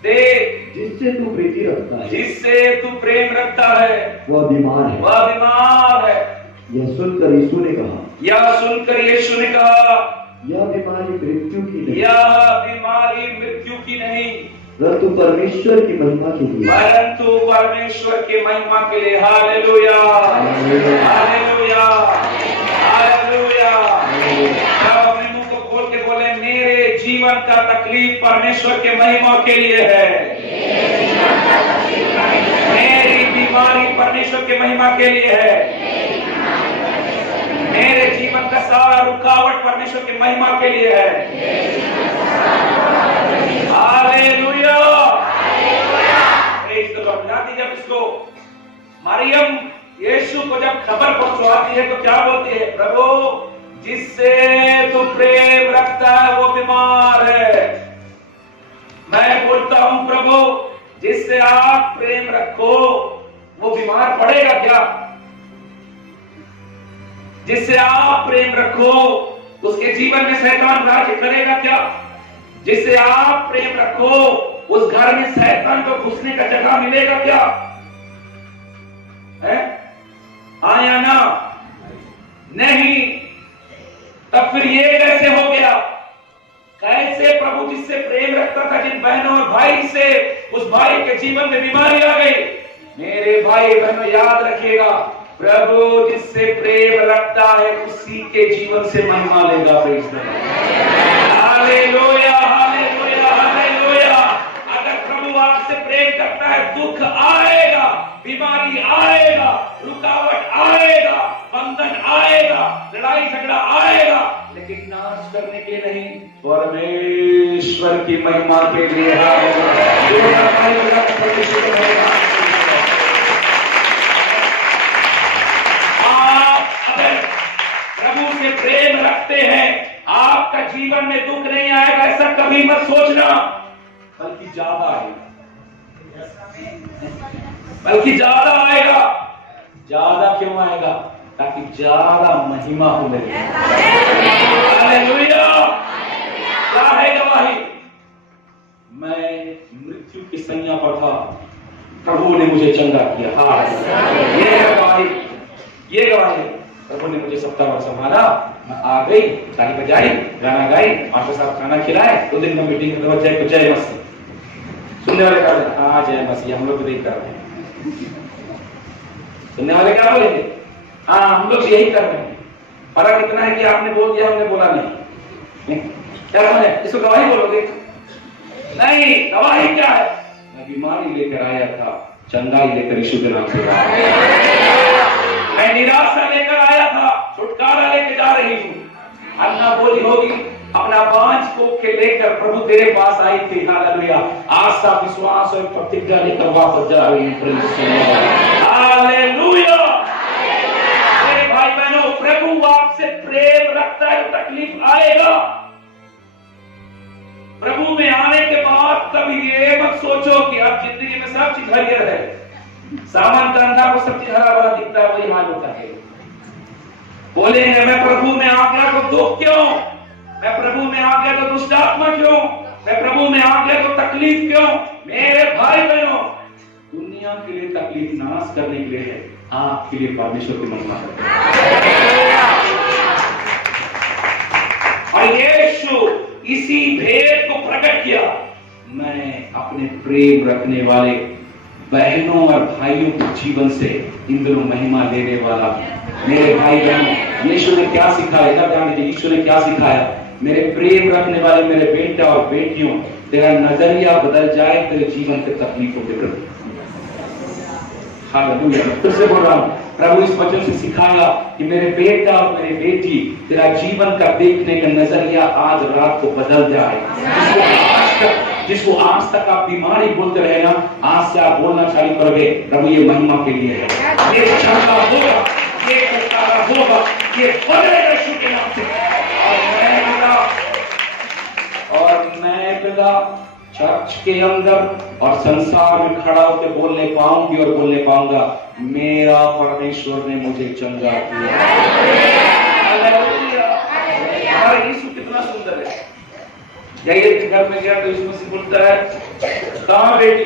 देख जिससे तू प्रीति रखता है, जिससे तू प्रेम रखता है, वह बीमार है। वह बीमार है। यह सुनकर यीशु ने कहा, यह सुनकर यीशु ने कहा, यह बीमारी मृत्यु की नहीं, यह बीमारी मृत्यु की नहीं, परंतु परमेश्वर की महिमा के लिए, परंतु परमेश्वर की महिमा के लिए। Hallelujah, hallelujah, hallelujah. अब अपने मुंह को खोल के बोले, मेरे जीवन का तकलीफ परमेश्वर के महिमा के लिए है। मेरी बीमारी परमेश्वर के महिमा के लिए है। मेरे जीवन का सारा रुकावट परमेश्वर की महिमा के लिए है। Hallelujah, praise the Lord. जब इसको मरियम यीशु को जब खबर पहुंचवाती है तो क्या बोलती है? प्रभु, जिससे तू प्रेम रखता है वो बीमार है। मैं बोलता हूं, प्रभु, जिससे आप प्रेम रखो वो बीमार पड़ेगा क्या? जिससे आप प्रेम रखो उसके जीवन में शैतान राज्य करेगा क्या? जिससे आप प्रेम रखो उस घर में शैतान को घुसने का जगह मिलेगा क्या? है आया ना? नहीं। तब फिर ये कैसे हो गया? कैसे प्रभु जिससे प्रेम रखता था जिन बहनों और भाई से, उस भाई के जीवन में बीमारी आ गई। मेरे भाई बहनों याद रखिएगा, प्रभु जिससे प्रेम रखता है उसी के जीवन से महिमा लेगा। Praise the Lord. Hallelujah, hallelujah, hallelujah. अगर प्रभु आपसे प्रेम करता है, दुख आएगा, बीमारी आएगा, रुकावट आएगा, बंधन आएगा, लड़ाई झगड़ा आएगा, लेकिन नाश करने के लिए नहीं, परमेश्वर की महिमा के लिए आप अगर प्रभु से प्रेम रखते हैं, आपका जीवन में दुख नहीं आएगा, ऐसा कभी मत सोचना, बल्कि ज्यादा आएगा, बल्कि ज्यादा आएगा। ज्यादा क्यों आएगा? ताकि ज्यादा महिमा हो लगे। हालेलुया। क्या है गवाही? मैं मृत्यु की संज्ञा पर था, प्रभु ने मुझे चंगा किया। हाँ, ये गवाही, ये गवाही। प्रभु ने मुझे 70 वर्ष संभाला, मैं आ गई, ताली बजाई, गाना गाई, आपके साथ खाना खिलाए, 2 दिन का मीटिंग के बाद जय मसीह। सुनने वाले क्या बोले? हाँ जय मसीह, हम लोग भी देख कर रहे हैं। सुनने वाले क्या बोलेंगे? हाँ हम लोग यही कर रहे हैं। फर्क इतना है कि आपने बोल दिया, हमने बोला नहीं। क्या समझे? इसको गवाही बोलोगे? नहीं। गवाही क्या है? मैं बीमारी लेकर आया था, चंगाई लेकर यीशु के नाम से मैं निराशा लेकर आया था, छुटकारा लेकर जा रही हूँ। अन्ना बोली होगी, अपना 5 कोख के लेकर प्रभु तेरे पास आई थी। हालेलुया। आशा, विश्वास और प्रतिज्ञा लेकर वापस जा रही हूँ। हालेलुया। मेरे भाई बहनों, प्रभु आपसे प्रेम रखता है, तकलीफ आएगा। प्रभु में आने के बाद कभी ये मत सोचो कि अब जिंदगी में सब चीज हरियर है। सामान का अंधा को सब चीज हरा भरा दिखता है, वही हाल होता है। बोलेंगे मैं प्रभु में आ गया तो दुख क्यों? मैं प्रभु में आ गया तो दुष्ट आत्मा क्यों? मैं प्रभु में आ गया तो तकलीफ क्यों? मेरे भाई बहनों, दुनिया के लिए तकलीफ नाश करने के लिए है, आपके लिए परमेश्वर की महिमा है। और यीशु इसी भेद को प्रकट किया। मैं अपने प्रेम रखने वाले बहनों और भाइयों के जीवन से इन दिनों महिमा लेने वाला। मेरे भाई बहनों, यीशु ने क्या सिखाया? ध्यान दीजिए, यीशु ने क्या सिखाया? मेरे प्रेम रखने वाले मेरे बेटा और बेटियों, तेरा नजरिया बदल जाए तेरे जीवन के तकलीफों के प्रति। हालेलुया। फिर से बोल रहा हूं, प्रभु इस वचन से सिखाया कि मेरे बेटा और मेरे बेटी, तेरा जीवन का देखने का नजरिया आज रात को बदल जाए। जिसको आज तक आप बीमारी बोलते रहे ना, आज से आप बोलना चालू करोगे, प्रभु ये महिमा के लिए है, ये चंगा होगा, ये छुटकारा होगा, ये बदलेगा यीशु के नाम से। और मैं पिता चर्च के अंदर और संसार में खड़ा होकर बोलने पाऊंगी और बोलने पाऊंगा, मेरा परमेश्वर ने मुझे चंगा किया। हमारा यीशु कितना सुंदर है। जाइए घर में गया तो यीशु मसीह बोलता है, कहाँ बेटी?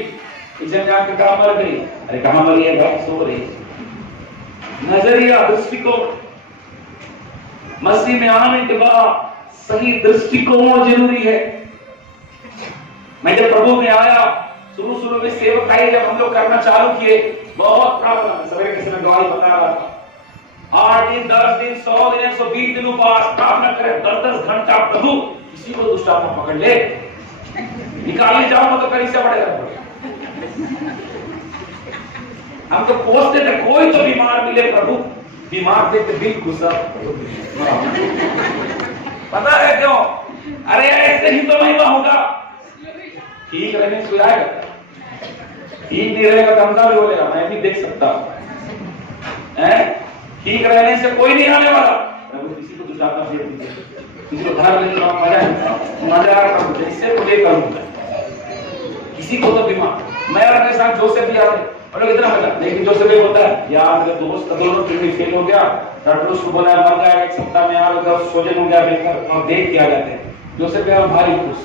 किचन जाकर कहाँ मर गई? अरे कहाँ मरी है? घर सो रही। नजरिया, दृष्टिकोण। मसीह में आने के बाद सही दृष्टिकोण जरूरी है। मैं जब प्रभु में आया, शुरू में सेवकाई जब हम लोग करना चालू किए, बहुत प्रॉब्लम है। सवेरे किसी ने गवाही बता रहा था, 8 दिन, 10 दिन, 100 दिन, 120 दिन उपवास प्रार्थना करे, 10-10 घंटा। प्रभु किसी को दुष्ट आत्मा पकड़ ले, निकालने जाओ तो कहीं से बढ़ेगा। हम तो पूछते थे कोई तो बीमार मिले प्रभु, बीमार देखते बिल्कुल सब। पता है क्यों? अरे ऐसे ही तो महिमा होगा। ठीक रहने से आएगा, ठीक नहीं रहेगा तो हमका भी बोलेगा, मैं भी देख सकता हूं। ठीक रहने से कोई नहीं आने वाला। प्रभु किसी को दुष्टात्मा से किसी को धर लेने मजा जैसे बोले करूंगा। किसी को तो बीमार, मैं अपने साथ जोसेफ भी आते, और लोग इतना मजा, लेकिन जोसेफ ये बोलता है यार मेरे दोस्त का दोनों किडनी फेल हो गया, डॉक्टर उसको बोला मर जाएगा, एक सप्ताह में यार अगर सोजन हो गया बेहतर, और देख के आ जाते हैं। जोसेफ यार भारी खुश,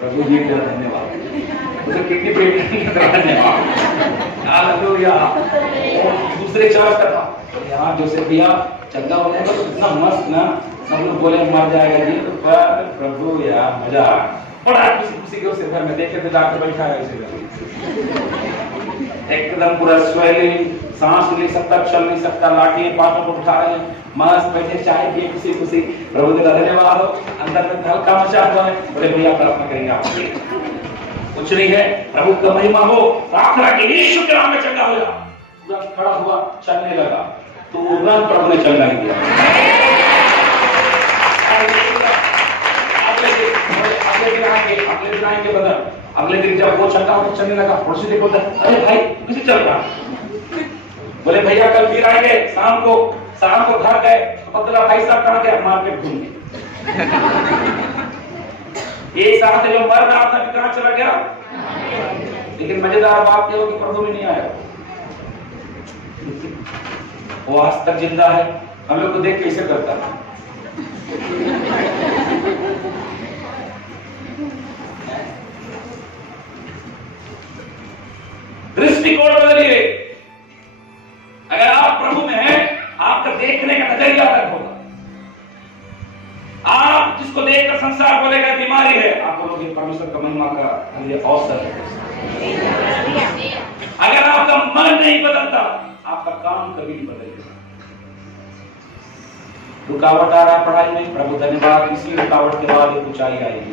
प्रभु जी का धन्यवाद, उसे किडनी फेल करने का धन्यवाद, हालेलुया। दूसरे चर्च का था यार जोसेफ भैया चंगा हो जाएगा तो इतना मस्त ना, सब लोग बोले मर जाएगा जी, तो प्रभु यार मजा बड़ा खुशी खुशी के उसे घर में देखे थे डॉक्टर बैठा है उसे एकदम पूरा स्वेलिंग, सांस नहीं सकता, चल नहीं सकता, लाठी पाटों को उठा रहे हैं, मस्त बैठे चाय पिए खुशी खुशी, प्रभु का धन्यवाद हो। अंदर में हल्का मचा हुआ है, बोले भैया प्रार्थना करेंगे आपके कुछ नहीं है, प्रभु का महिमा हो, प्रार्थना की यीशु के नाम में चंगा हो जा। तुरंत खड़ा हुआ, चलने लगा, तुरंत प्रभु ने चलना ही दिया। अगले दिन जब वो चंगा होकर चलने लगा, पड़ोसी देखो अरे भाई कैसे चल रहा, बोले भैया कल फिर आएंगे, शाम को घर गए तो बदला भाई साहब कहाँ गया, मार्केट घूम गए। एक साथ जो मर रहा था कहाँ चला गया, लेकिन मजेदार बात यह हो कि प्रभु में नहीं आया, वो आज तक जिंदा है, हम लोग को देख कैसे करता है। दृष्टिकोण बदलिए, अगर आप प्रभु में हैं, आपका देखने का नजरिया अलग होगा। आप जिसको देखकर संसार बोलेगा बीमारी है, आप बोलोगे परमेश्वर का महिमा का ये अवसर है। अगर आपका मन नहीं बदलता, आपका काम कभी नहीं बदलेगा। रुकावट आ रहा पढ़ाई में, प्रभु धन्यवाद, इसी रुकावट के बाद एक ऊंचाई आएगी।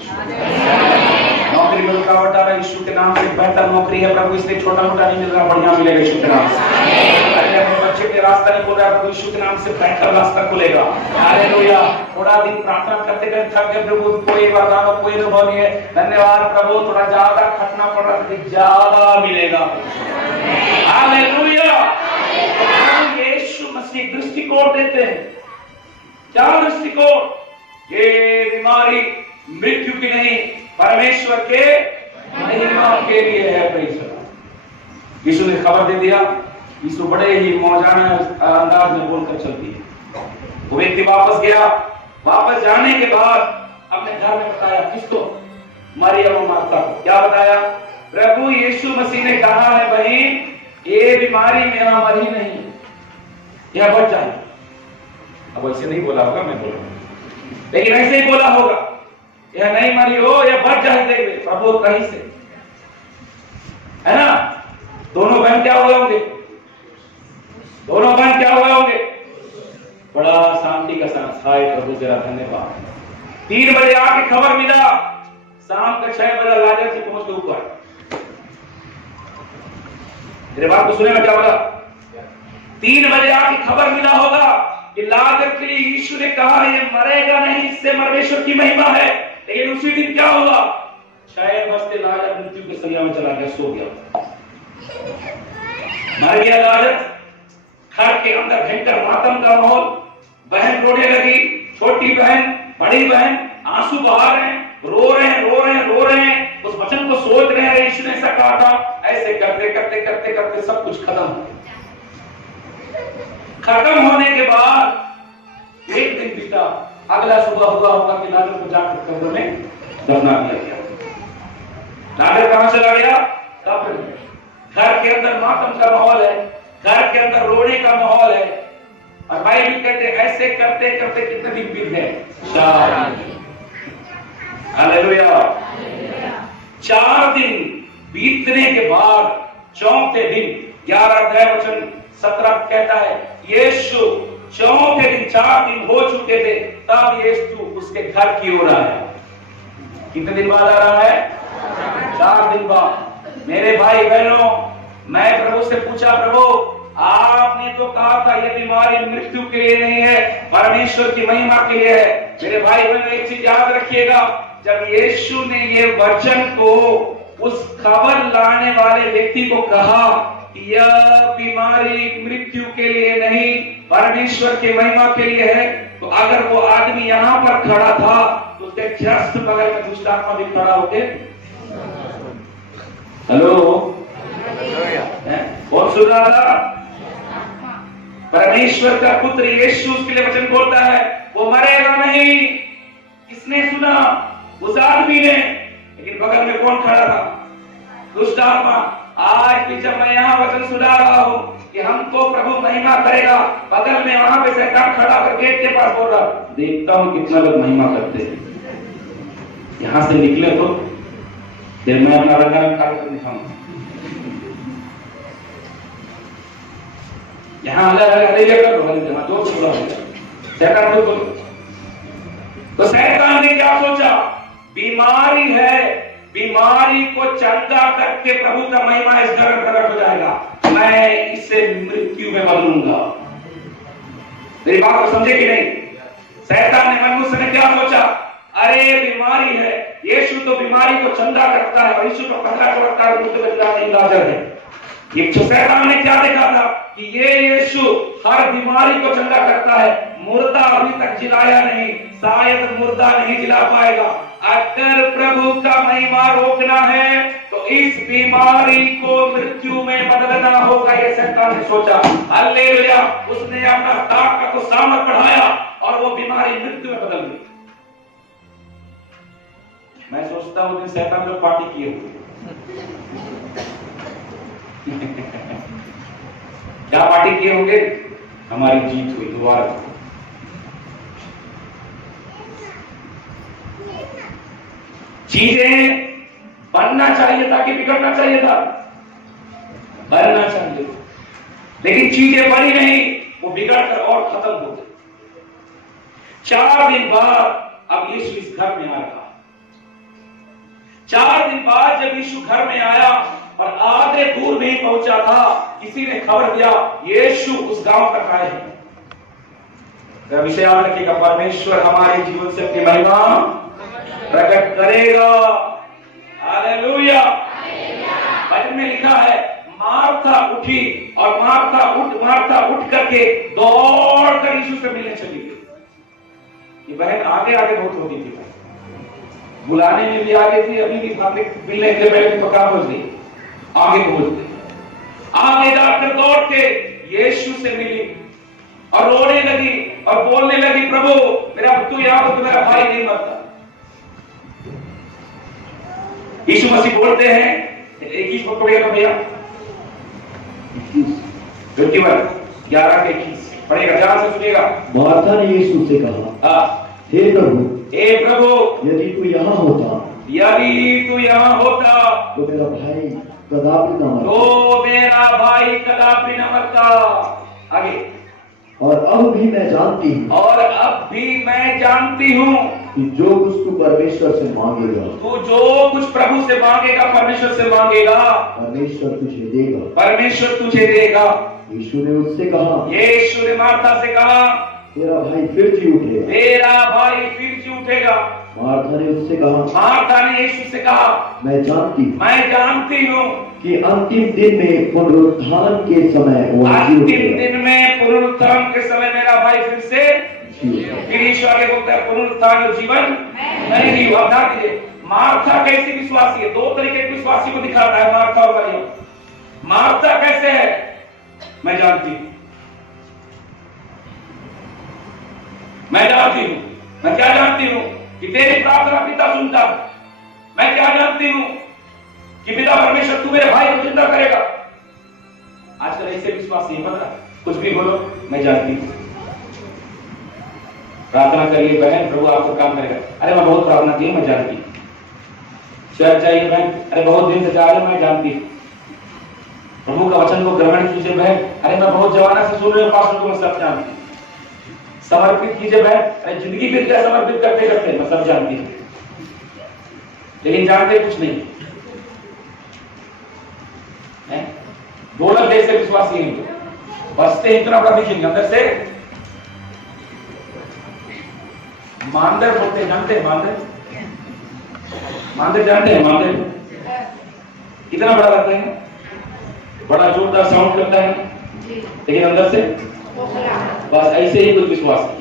नौकरी में रुकावट आ रहा है, यीशु के नाम से बेहतर नौकरी है प्रभु, इसलिए छोटा मोटा नहीं मिल रहा, बढ़िया मिलेगा यीशु के नाम से। अरे अपने बच्चे के रास्ता नहीं खुल रहा, प्रभु यीशु के नाम से बेहतर रास्ता खुलेगा। हालेलुया। थोड़ा दिन प्रार्थना करते करते थक गए प्रभु, कोई वरदान और कोई अनुभव नहीं है, धन्यवाद प्रभु, थोड़ा ज्यादा खटना पड़ रहा है, ज्यादा मिलेगा। हालेलुया। यीशु मसीह दृष्टिकोण देते हैं, क्या दृष्टिकोण, ये बीमारी मृत्यु की नहीं, परमेश्वर के महिमा के लिए है। Praise God. यीशु ने खबर दे दिया, यीशु बड़े ही मौजाना अंदाज में बोलकर चल दिए। वो व्यक्ति वापस गया, वापस जाने के बाद अपने घर में बताया, किसको, मरियम और मार्था को। क्या बताया, प्रभु यीशु मसीह ने कहा है बहन, ये बीमारी मेरा मरी नहीं, यह बच जाए। अब ऐसे नहीं बोला होगा, मैं बोला, लेकिन ऐसे ही बोला होगा, यह नहीं मरी हो, यह बच जाए। प्रभु कहीं से, है ना, दोनों बहन क्या हुए होंगे, दोनों बहन क्या हुए होंगे, बड़ा शांति का साथ, हाय प्रभु तेरा धन्यवाद। 3 बजे आके खबर मिला, शाम का 6 बजे लाजर से पहुंच के ऊपर। मेरे बात को सुने में क्या बोला, 3 बजे आके खबर मिला होगा कि लाजर के लिए यीशु ने कहा ये मरेगा नहीं, इससे परमेश्वर की महिमा है। लेकिन उसी दिन क्या हुआ, शायद बसते लाजर मृत्यु के सरिया में चला गया, सो गया, मर गया लाजर। घर के अंदर भयंकर मातम का माहौल, बहन रोने लगी, छोटी बहन, बड़ी बहन आंसू बहा रहे हैं, रो रहे हैं, रो रहे हैं, रो रहे हैं, उस वचन को सोच रहे हैं, यीशु ने ऐसा कहा था। ऐसे करते करते करते करते सब कुछ खत्म हो गया। खत्म होने के बाद एक दिन बीता, अगला सुबह हुआ होगा कि लाजर को जाकर कब्र में दफना दिया गया। लाजर कहां चला गया, कब्र में। घर के अंदर मातम का माहौल है, घर के अंदर रोने का माहौल है, और भाई भी कहते ऐसे करते करते कितने दिन बीत गए, 4 दिन। हालेलुया। 4 दिन बीतने के बाद चौथे दिन 11 अध्याय वचन 17 कहता है, यीशु चौथे दिन, 4 दिन हो चुके थे, तब यीशु उसके घर की ओर आया। कितने दिन बाद आ रहा है, 4 दिन बाद। मेरे भाई बहनों, मैं प्रभु से पूछा, प्रभु आपने तो कहा था ये बीमारी मृत्यु के लिए नहीं है, परमेश्वर की महिमा के लिए है। मेरे भाई बहनों, एक चीज याद रखिएगा, जब यीशु ने ये वचन को उस खबर लाने वाले व्यक्ति को कहा कि यह बीमारी मृत्यु के लिए नहीं, परमेश्वर की महिमा के लिए है, तो अगर वो आदमी यहाँ पर खड़ा था तो उसके जस्ट बगल में दुष्ट आत्मा भी खड़ा होके, हेलो, कौन सुन रहा था? परमेश्वर का पुत्र यीशु उसके लिए वचन बोलता है वो मरेगा नहीं। किसने सुना? उस आदमी ने। लेकिन बगल में कौन खड़ा था? दुष्ट आत्मा। आज भी जब मैं यहाँ वचन सुना रहा हूँ कि हमको प्रभु महिमा करेगा, बगल में वहां पे शैतान खड़ा कर गेट के पास बोल रहा, देखता हूँ कितना लोग महिमा करते हैं। यहां से निकले तो फिर मैं अपना रंगारंग कार्यक्रम दिखाऊंगा। यहाँ अलग कर लो, जहां जो छोड़ा होगा शैतान को बोलो। तो शैतान ने क्या सोचा? बीमारी है, बीमारी को चंगा करके प्रभु का महिमा इस घर में प्रकट हो जाएगा। मैं इसे मृत्यु में बदलूंगा। मेरी बात को समझे कि नहीं? शैतान ने मनुष्य ने क्या सोचा? अरे बीमारी है, यीशु तो बीमारी को चंगा करता है और यीशु तो पकड़ा करता है, मुझे बचना नहीं लाजर है। ये शैतान ने क्या देखा था कि ये यीशु हर बीमारी को चंगा करता है। मुर्दा अभी तक जिलाया नहीं, शायद मुर्दा नहीं जिला पाएगा। अगर प्रभु का महिमा रोकना है तो इस बीमारी को मृत्यु में बदलना होगा, ये शैतान ने सोचा। हालेलुया। उसने अपना ताकत को सामर्थ बढ़ाया और वो बीमारी मृत्यु में बदल गई। मैं सोचता हूं कि शैतान लोग पार्टी किए हुए क्या पार्टी किए होंगे? हमारी जीत हुई दोबारा। चीजें बनना चाहिए था कि बिगड़ना चाहिए था? बनना चाहिए, लेकिन चीजें बनी नहीं, वो बिगड़ कर और खत्म हो गई। 4 दिन बाद अब यीशु इस घर में आ रहा। 4 दिन बाद जब यीशु घर में आया और आधे दूर नहीं पहुंचा था, किसी ने खबर दिया यीशु उस गांव तक आए हैं। तो विषय याद रखिएगा, परमेश्वर हमारे जीवन से अपनी महिमा प्रकट करेगा। हालेलुया। बाइबल में लिखा है मार्था उठी और मार्था उठ करके दौड़कर यीशु से मिलने चली गई। ये बहन आगे आगे बहुत होती थी, बुलाने में भी आगे थी, अभी भी भागने मिलने के पहले तो कहां पहुंच गई? आगे पहुंच गई। आगे जाकर दौड़ के यीशु से मिली और रोने लगी और बोलने लगी, प्रभु मेरा तू यहाँ तो मेरा भाई नहीं मरता। यीशु मसीह बोलते हैं 21 को पढ़ेगा भैया, 51 11 के 21 पढ़ेगा, ध्यान से सुनिएगा। मार्था ने यीशु से कहा, हे प्रभु, यदि तू यहाँ होता तो मेरा भाई कदापि न मरता। आगे। और अब भी मैं जानती हूँ कि जो कुछ तू परमेश्वर से मांगेगा, तू जो कुछ प्रभु से मांगेगा, परमेश्वर से मांगेगा, परमेश्वर तुझे देगा। यीशु ने मार्था से कहा, तेरा भाई फिर जी उठेगा। मार्था ने यीशु से कहा, मैं जानती हूँ कि अंतिम दिन में पुनरुत्थान के समय मेरा भाई फिर से। फिर यीशु आगे बोलता है पुनरुत्थान और जीवन नहीं हुआ। ध्यान दीजिए, मार्था कैसी विश्वासी है? 2 तरीके के विश्वासी को दिखाता है मार्था और मरियम। मार्था कैसे है? मैं जानती हूँ। मैं क्या जानती हूँ कि तेरी प्रार्थना पिता सुनता। मैं क्या जानती हूँ कि पिता परमेश्वर तू मेरे भाई को जिंदा करेगा। आजकल ऐसे विश्वासी है, पता कुछ भी बोलो, मैं जानती हूँ। प्रार्थना करिए बहन, प्रभु आपको काम करेगा। अरे मैं बहुत प्रार्थना की, मैं जानती हूँ। चर्च जाइए बहन, अरे बहुत दिन से जा रही हूँ, मैं जानती हूँ। प्रभु का वचन को ग्रहण कीजिए बहन, अरे मैं बहुत जमाना से सुन रही हूँ पास्टर को, मैं सब जानती हूँ। समर्पित कीजिए बहन, अरे जिंदगी बीत गया समर्पित करते करते, मैं सब जानती हूँ। लेकिन जानते कुछ नहीं है। ढोलक जैसे विश्वासी हैं, बसते इतना बड़ा दिखेंगे, अंदर से मांदर बोलते, जानते हैं मांदर जानते हैं? मांदर कितना बड़ा लगता है, बड़ा जोरदार साउंड करता है, लेकिन अंदर से बस ऐसे ही कुछ विश्वासी है।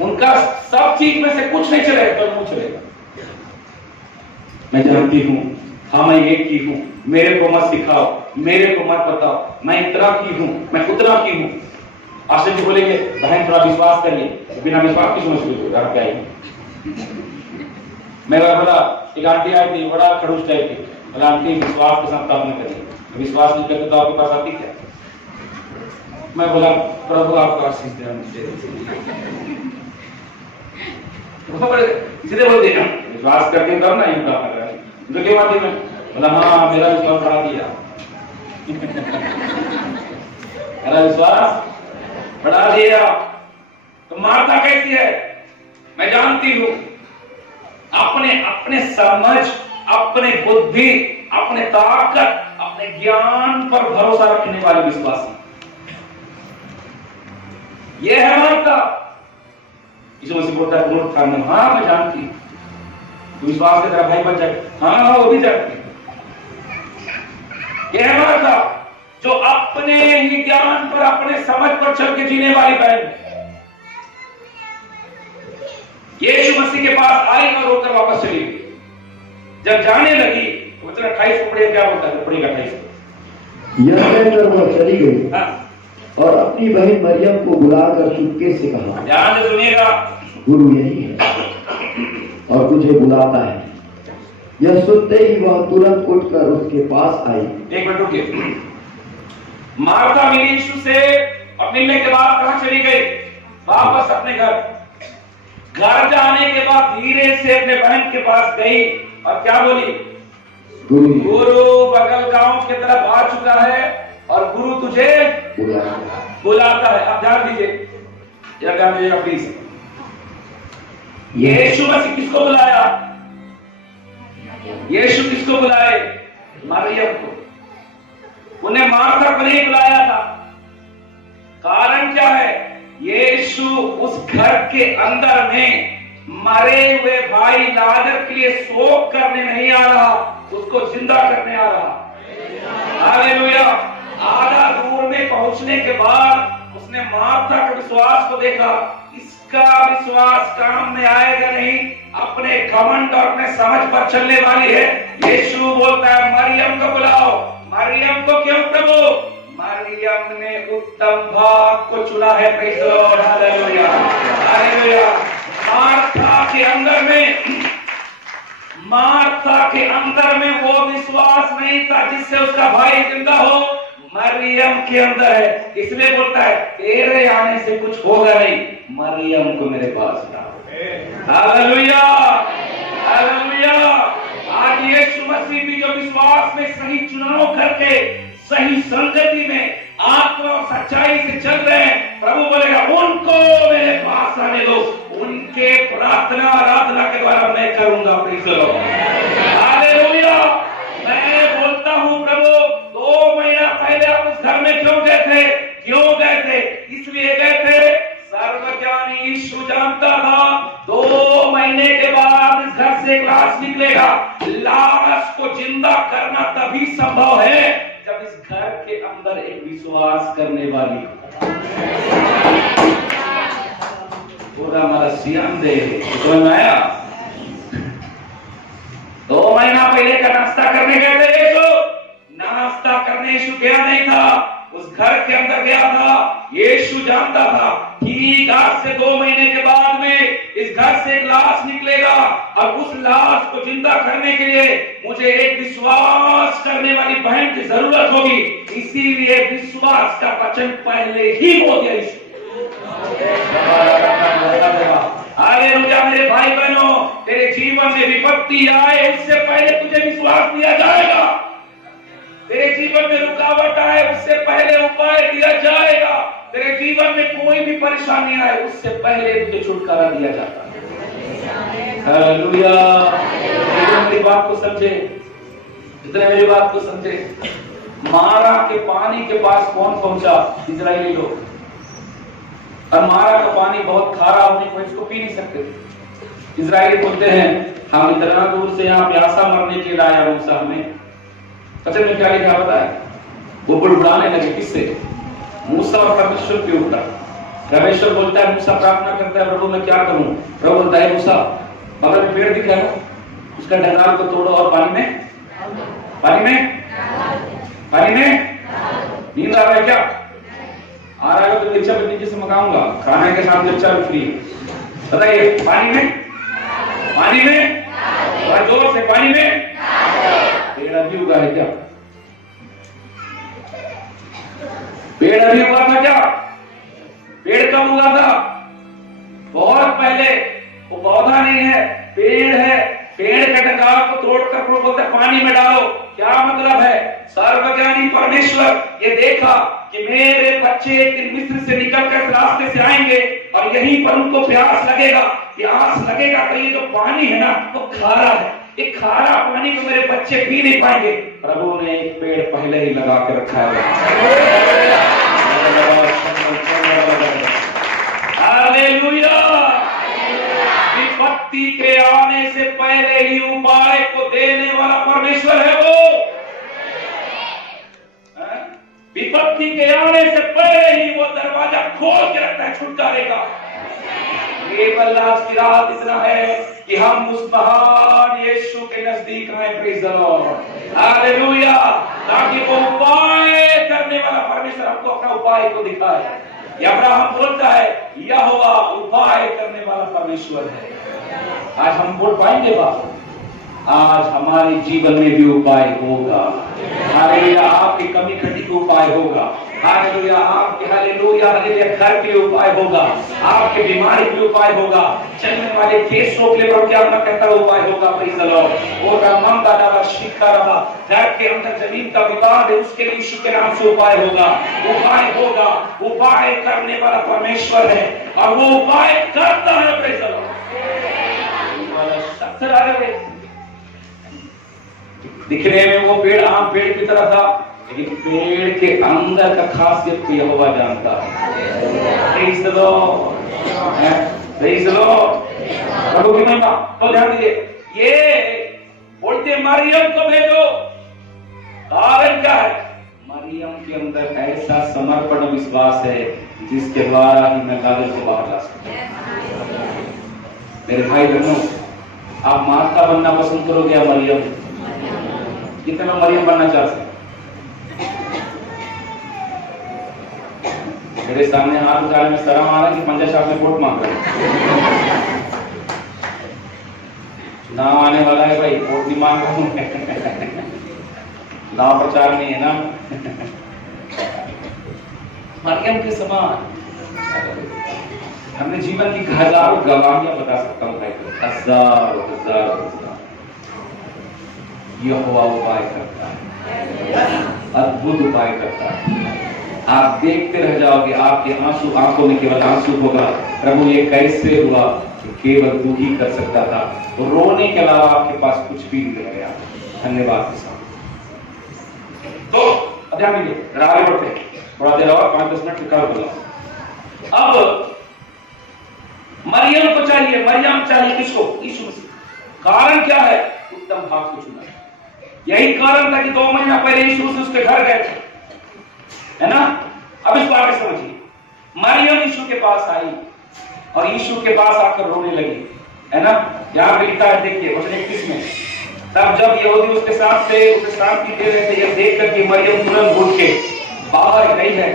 उनका सब चीज में से कुछ नहीं चलेगा तो मुंह चलेगा। मैं जानती हूँ हाँ मैं एक की हूँ, मेरे को मत सिखाओ, मेरे को मत बताओ, मैं इतना की हूँ, मैं उतना की हूँ। आशिक जी बोलेंगे बहन थोड़ा विश्वास करिए, बिना विश्वास की समझ लो घर पे आई। मैं बोला एक आंटी आई थी बड़ा खड़ूस टाइप की, बोला आंटी विश्वास के साथ काम नहीं करिए, विश्वास नहीं करते तो आपके पास आती क्या? मैं बोला प्रभु आपका आशीष दे मुझे, सीधे बोल दिया विश्वास करते तब ना ये काम कर रहा है जो के बात में बोला हाँ मेरा विश्वास बढ़ा दिया। मेरा विश्वास बढ़ा दिया। तो मार्था कैसी है मैं जानती हूं, अपने अपने समझ, अपने बुद्धि, अपने ताकत, अपने ज्ञान पर भरोसा रखने वाले विश्वासी, यह है मार्था। यीशु मसीह बोलता है पुनरुत्थान में, हाँ मैं जानती हूं, तो विश्वास के तरह भाई बन जाए, हाँ वो भी जानती। यह है मार्था जो अपने ही ज्ञान पर, अपने समझ पर चल के जीने वाली बहन यीशु मसीह के पास आई और रोकर वापस चली गई। जब जाने लगी तो वचन 28 पढ़िए, क्या बोलता है? पढ़िएगा 28। यह कहकर वह चली गई और अपनी बहन मरियम को बुलाकर चुपके से कहा, ध्यान से सुनिएगा, गुरु यही है और तुझे बुलाता है। यह सुनते ही वह तुरंत उठकर उसके पास आई। एक मिनट रुकिए। मार्था मिली यीशु से और मिलने के बाद कहां चली गई? वापस अपने घर। घर जाने के बाद धीरे से अपने बहन के पास गई और क्या बोली? गुरु बगल गांव की तरफ आ चुका है और गुरु तुझे बुलाता है। अब ध्यान दीजिए, ध्यान दीजिएगा प्लीज। यीशु मसीह किसको बुलाया? यीशु किसको बुलाए? मरियम को। उन्हें मार्था को नहीं बुलाया था। कारण क्या है? यीशु उस घर के अंदर में मरे हुए भाई लाजर के लिए शोक करने नहीं आ रहा, उसको जिंदा करने आ रहा। हालेलुया। आधा दूर में पहुंचने के बाद उसने मार्था के विश्वास को देखा। इसका विश्वास काम में आएगा नहीं, अपने घमंड और अपने समझ पर चलने वाली है। यीशु बोलता है मरियम को बुलाओ। मरियम को क्यों प्रभु? मरियम ने उत्तम भाग को चुना है। Praise the Lord, hallelujah hallelujah. Martha के अंदर में वो विश्वास नहीं था जिससे उसका भाई जिंदा हो, मरियम के अंदर है। इसलिए बोलता है तेरे आने से कुछ होगा नहीं, मरियम को मेरे पास लाओ। Hallelujah hallelujah. आज यीशु मसीह भी जो विश्वास में सही चुनाव करके सही संगति में आत्मा और सच्चाई से चल रहे हैं, प्रभु बोलेगा उनको मेरे पास आने दो, उनके प्रार्थना आराधना के द्वारा मैं करूंगा। Praise the Lord, hallelujah. मैं बोलता हूं प्रभु 2 महीना पहले आप उस घर में क्यों गए थे? क्यों गए थे? इसलिए गए थे सर्वज्ञानी यीशु जानता था 2 महीने के बाद इस घर से एक लाश निकलेगा। लाश को जिंदा करना तभी संभव है जब इस घर के अंदर एक विश्वास करने वाली पूरा हमारा सियाम दे। समझ में आया? 2 महीना पहले का नाश्ता करने गए थे यीशु। नाश्ता करने यीशु गया नहीं था, उस घर के अंदर गया था। यीशु जानता था ठीक आज से 2 महीने के बाद में इस घर से एक लाश निकलेगा और उस लाश को जिंदा करने के लिए मुझे एक विश्वास करने वाली बहन की जरूरत होगी। इसीलिए विश्वास का वचन पहले ही हो गया। हालेलुया। मेरे भाई बहनों, तेरे जीवन में विपत्ति आए उससे पहले तुझे विश्वास दिया जाएगा। तेरे जीवन में रुकावट आए उससे पहले उपाय दिया जाएगा। तेरे जीवन में कोई भी परेशानी आए उससे पहले तुझे छुटकारा दिया जाता है। हालेलुया। मेरी बात को समझे, जितने मेरी बात को समझे। मारा के पानी के पास कौन पहुंचा? इजरायली लोग। और मारा का पानी बहुत खारा होने को इसको पी नहीं सकते। इजरायली बोलते हैं हम इतना दूर से यहाँ प्यासा मरने के लिए आया मूसा हमें। वचन में क्या लिखा पता है? वो बुड़बुड़ाने लगे। किससे? मूसा और परमेश्वर के ऊपर। परमेश्वर बोलता है, मूसा प्रार्थना करता है प्रभु मैं क्या करूं? प्रभु बोलता है मूसा बगल में पेड़ दिख रहा है, उसका डंगाल को तोड़ो और पानी में पानी में, पानी में नींद आ रहा है क्या? आ रहा है तो मिर्चा भी नीचे से मंगाऊंगा, खाने के साथ मिर्चा भी फ्री। बताइए, पानी में, पानी में, और जोर से पानी में। पेड़ अभी उगा है क्या? पेड़ अभी उगा था क्या? पेड़ कब उगा था? बहुत पहले। वो पौधा नहीं है, पेड़ है। पेड़ के डंगाल को तोड़कर बोलते पानी में डालो। क्या मतलब है? सर्वज्ञानी परमेश्वर ये देखा कि मेरे बच्चे एक दिन मिस्र से निकलकर इस रास्ते से आएंगे और यहीं पर उनको प्यास लगेगा। ये आस लगेगा तो ये जो पानी है ना वो खारा है, ये खारा पानी को मेरे बच्चे पी नहीं पाएंगे। प्रभु ने एक पेड़ पहले ही लगा के रखा है। हालेलुया। विपत्ति के आने से पहले ही उपाय को देने वाला परमेश्वर है वो। विपत्ति के आने से पहले ही वो दरवाजा खोल के रखता है छुटकारे का। केवल आज की रात इतना है कि हम उस महान यीशु के नजदीक आए। Praise the Lord, hallelujah. ताकि वो उपाय करने वाला परमेश्वर हमको अपना उपाय को दिखाए। अब्राहम बोलता है यहोवा उपाय करने वाला परमेश्वर है। आज हम बोल पाएंगे बात? आज हमारे जीवन में भी उपाय होगा। हालेलुया। आपकी कमी खटी का उपाय होगा। हालेलुया। आपके हालेलुया घर के उपाय होगा, आपके बीमारी के उपाय होगा, चलने वाले केस रोक ले पर क्या अपना कहता उपाय होगा। Praise the Lord. और राम दादा शिक्षा रहा घर के अंदर जमीन का विवाद है, उसके लिए यीशु के नाम से उपाय होगा। उपाय होगा। उपाय करने वाला परमेश्वर है और वो उपाय करता है। Praise the Lord. दिखने में वो पेड़ आम पेड़ की तरह था, लेकिन पेड़ के अंदर का खासियत को यहोवा जानता है। Praise the Lord, praise the Lord. प्रभु की महिमा। तो ध्यान दीजिए, ये बोलते मरियम को भेजो। कारण क्या है? मरियम के अंदर ऐसा समर्पण विश्वास है जिसके द्वारा ही मैं कागज को बाहर ला सकता हूं। मेरे भाई बहनों, आप माता बनना पसंद करोगे या मरियम? कितने लोग मरियम बनना चाहते हैं? मेरे सामने हाथ उठाने में शर्म आ रहा है कि पंजा साहब में वोट मांग रहे हैं। चुनाव आने वाला है भाई, वोट नहीं मांग रहा हूं। चुनाव प्रचार नहीं है ना। मरियम के समान हमने जीवन की हजारों गवाहियां बता सकता हूं भाई, हजारों हजारों। यहोवा उपाय करता है, अद्भुत उपाय करता है। आप देखते रह जाओगे, आपके आंसू आंखों में केवल आंसू होगा। प्रभु ये कैसे हुआ कि केवल तू ही कर सकता था। तो रोने के अलावा आपके पास कुछ भी नहीं रह गया। धन्यवाद के साथ। तो ध्यान दीजिए, आगे बढ़ते हैं, थोड़ा देर और 5-10 मिनट निकाल दूंगा। अब मरियम को चाहिए, मरियम चाहिए किसको? यीशु मसीह। कारण क्या है? उत्तम भाग को चुना। यही कारण था कि 2 महीना पहले यीशु उसके घर गए थे, है ना। अब इसको आगे समझिए। मरियम यीशु के पास आई और यीशु के पास आकर रोने लगी, है ना। यहां पे लिखा है, देखिए वचन 21 में, तब जब यहूदी उसके साथ थे, उसे शांति दे रहे थे, यह देखकर कि मरियम तुरंत उठ के बाहर गई है,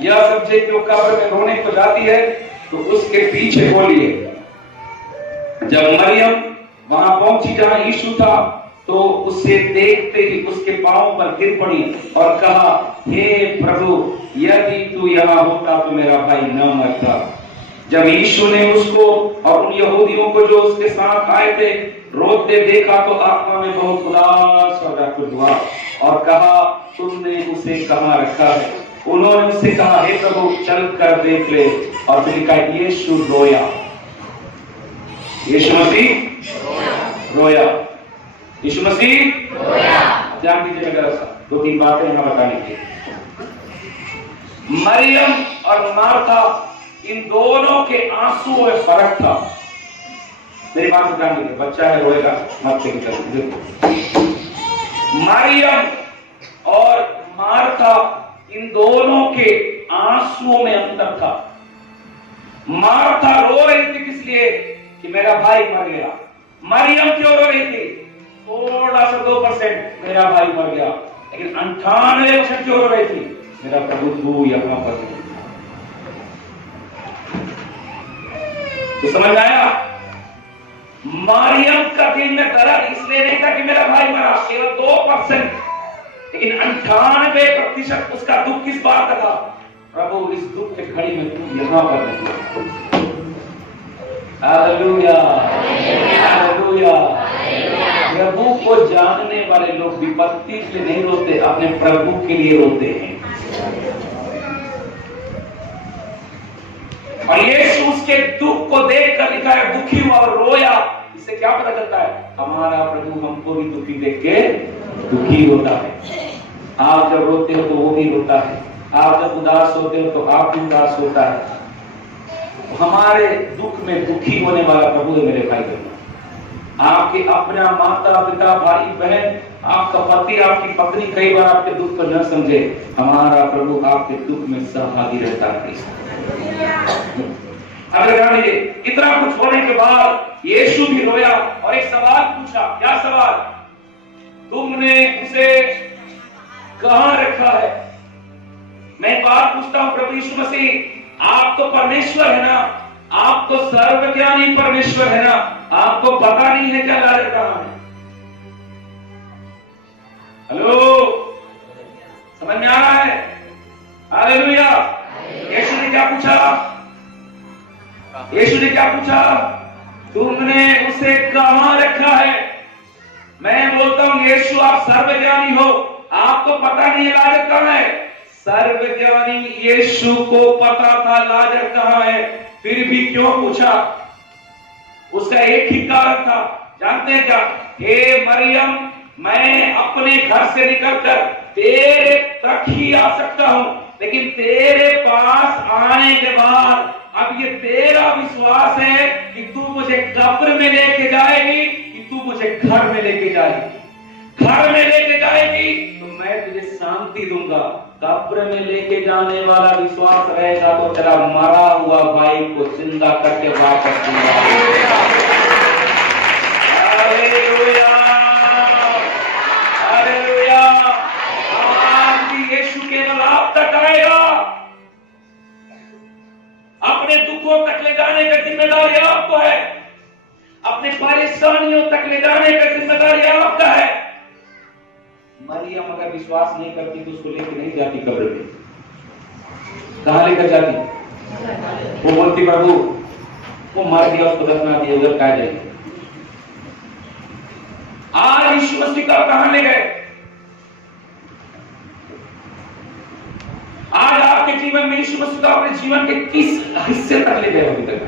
यह समझे कि वो कब्र में रोने को जाती है, तो उसके पीछे बोलिए। जब मरियम वहां पहुंची जहां यीशु था, तो उसे देखते ही उसके पांव पर गिर पड़ी और कहा, हे प्रभु, यदि तू यहाँ होता तो मेरा भाई न मरता। जब यीशु ने उसको और उन यहूदियों को जो उसके साथ आए थे रोते देखा, तो आत्मा में बहुत उदास और व्याकुल हुआ और कहा, तुमने उसे कहाँ रखा है? उन्होंने उससे कहा, हे प्रभु, चल कर देख ले। और फिर कहा, यीशु रोया। यीशु मसीह रोया। यीशु मसीह रोया। ध्यान दीजिए जरा सा, 2-3 बातें यहां बताने की। मरियम और मार्था, इन दोनों के आंसुओं में फर्क था। मेरी बात ध्यान दीजिए, बच्चा है रोएगा मत देखो। मरियम और मार्था, इन दोनों के आंसुओं में अंतर था। मार्था रो रही थी किस लिए? कि मेरा भाई मर गया। मरियम क्यों रो रही थी? थोड़ा सा 2% मेरा भाई मर गया, लेकिन 98% जो हो रही थी, मेरा प्रभु तू यहाँ पर। तो समझ आया? मरियम का दिल में दर्द इसलिए नहीं था कि मेरा भाई मरा, केवल 2%, लेकिन 98% उसका दुख किस बात का था? प्रभु इस दुख के घड़ी में तू यहाँ पर नहीं। Hallelujah, hallelujah. प्रभु को जानने वाले लोग विपत्ति से नहीं रोते, अपने प्रभु के लिए रोते हैं। और यीशु उसके दुख को देखकर लिखा है दुखी हुआ और रोया। इससे क्या पता चलता है? हमारा प्रभु हमको भी दुखी देख के दुखी होता है। आप जब रोते हो तो वो भी रोता है, आप जब उदास होते हो तो आप भी उदास होता है। हमारे दुख में दुखी होने वाला प्रभु है मेरे भाई बहन। आपके अपना माता पिता भाई बहन, आपका पति आपकी पत्नी कई बार आपके दुख को न समझे, हमारा प्रभु आपके दुख में सहभागी रहता है। अगर जानिए इतना कुछ होने के बाद यीशु भी रोया और एक सवाल पूछा। क्या सवाल? तुमने उसे कहां रखा है? मैं बात पूछता हूं प्रभु यीशु मसीह, आप तो परमेश्वर है ना, आप तो सर्वज्ञानी परमेश्वर है ना, आपको पता नहीं है क्या लाजर कहां है? हेलो, समझ में आ रहा है? हालेलुया। यीशु ने क्या पूछा? यीशु ने क्या पूछा? तुमने उसे कहां रखा है? मैं बोलता हूं यीशु आप सर्वज्ञानी हो, आपको पता नहीं है लाजर कहां है। सर्वज्ञानी यीशु को पता था लाजर कहां है, फिर भी क्यों पूछा? उसका एक ही कारण था, जानते हैं क्या? हे मरियम, मैं अपने घर से निकलकर तेरे तक ही आ सकता हूं, लेकिन तेरे पास आने के बाद अब ये तेरा विश्वास है कि तू मुझे कब्र में लेके जाएगी कि तू मुझे घर में लेके जाएगी। घर में लेके जाएगी तो मैं तुझे शांति दूंगा, कब्र में लेके जाने वाला विश्वास रहेगा तो तेरा मरा हुआ भाई को जिंदा करके वापस दूंगा। Hallelujah, hallelujah. यीशु केवल आप तक आएगा, अपने दुखों तक ले जाने का जिम्मेदारी आपको है, अपने परेशानियों तक ले जाने का जिम्मेदारी आपका है। मरियम अगर विश्वास नहीं करती तो उसको लेकर नहीं जाती कब्र में। कहां लेकर जाती? वो बोलती प्रभु वो मर गया, उसको दफना दिया, उधर कहा जाएगी। आज यीशु मसीह को कहां ले गए? आज आपके जीवन में यीशु मसीह को अपने जीवन के किस हिस्से तक ले गए अभी तक?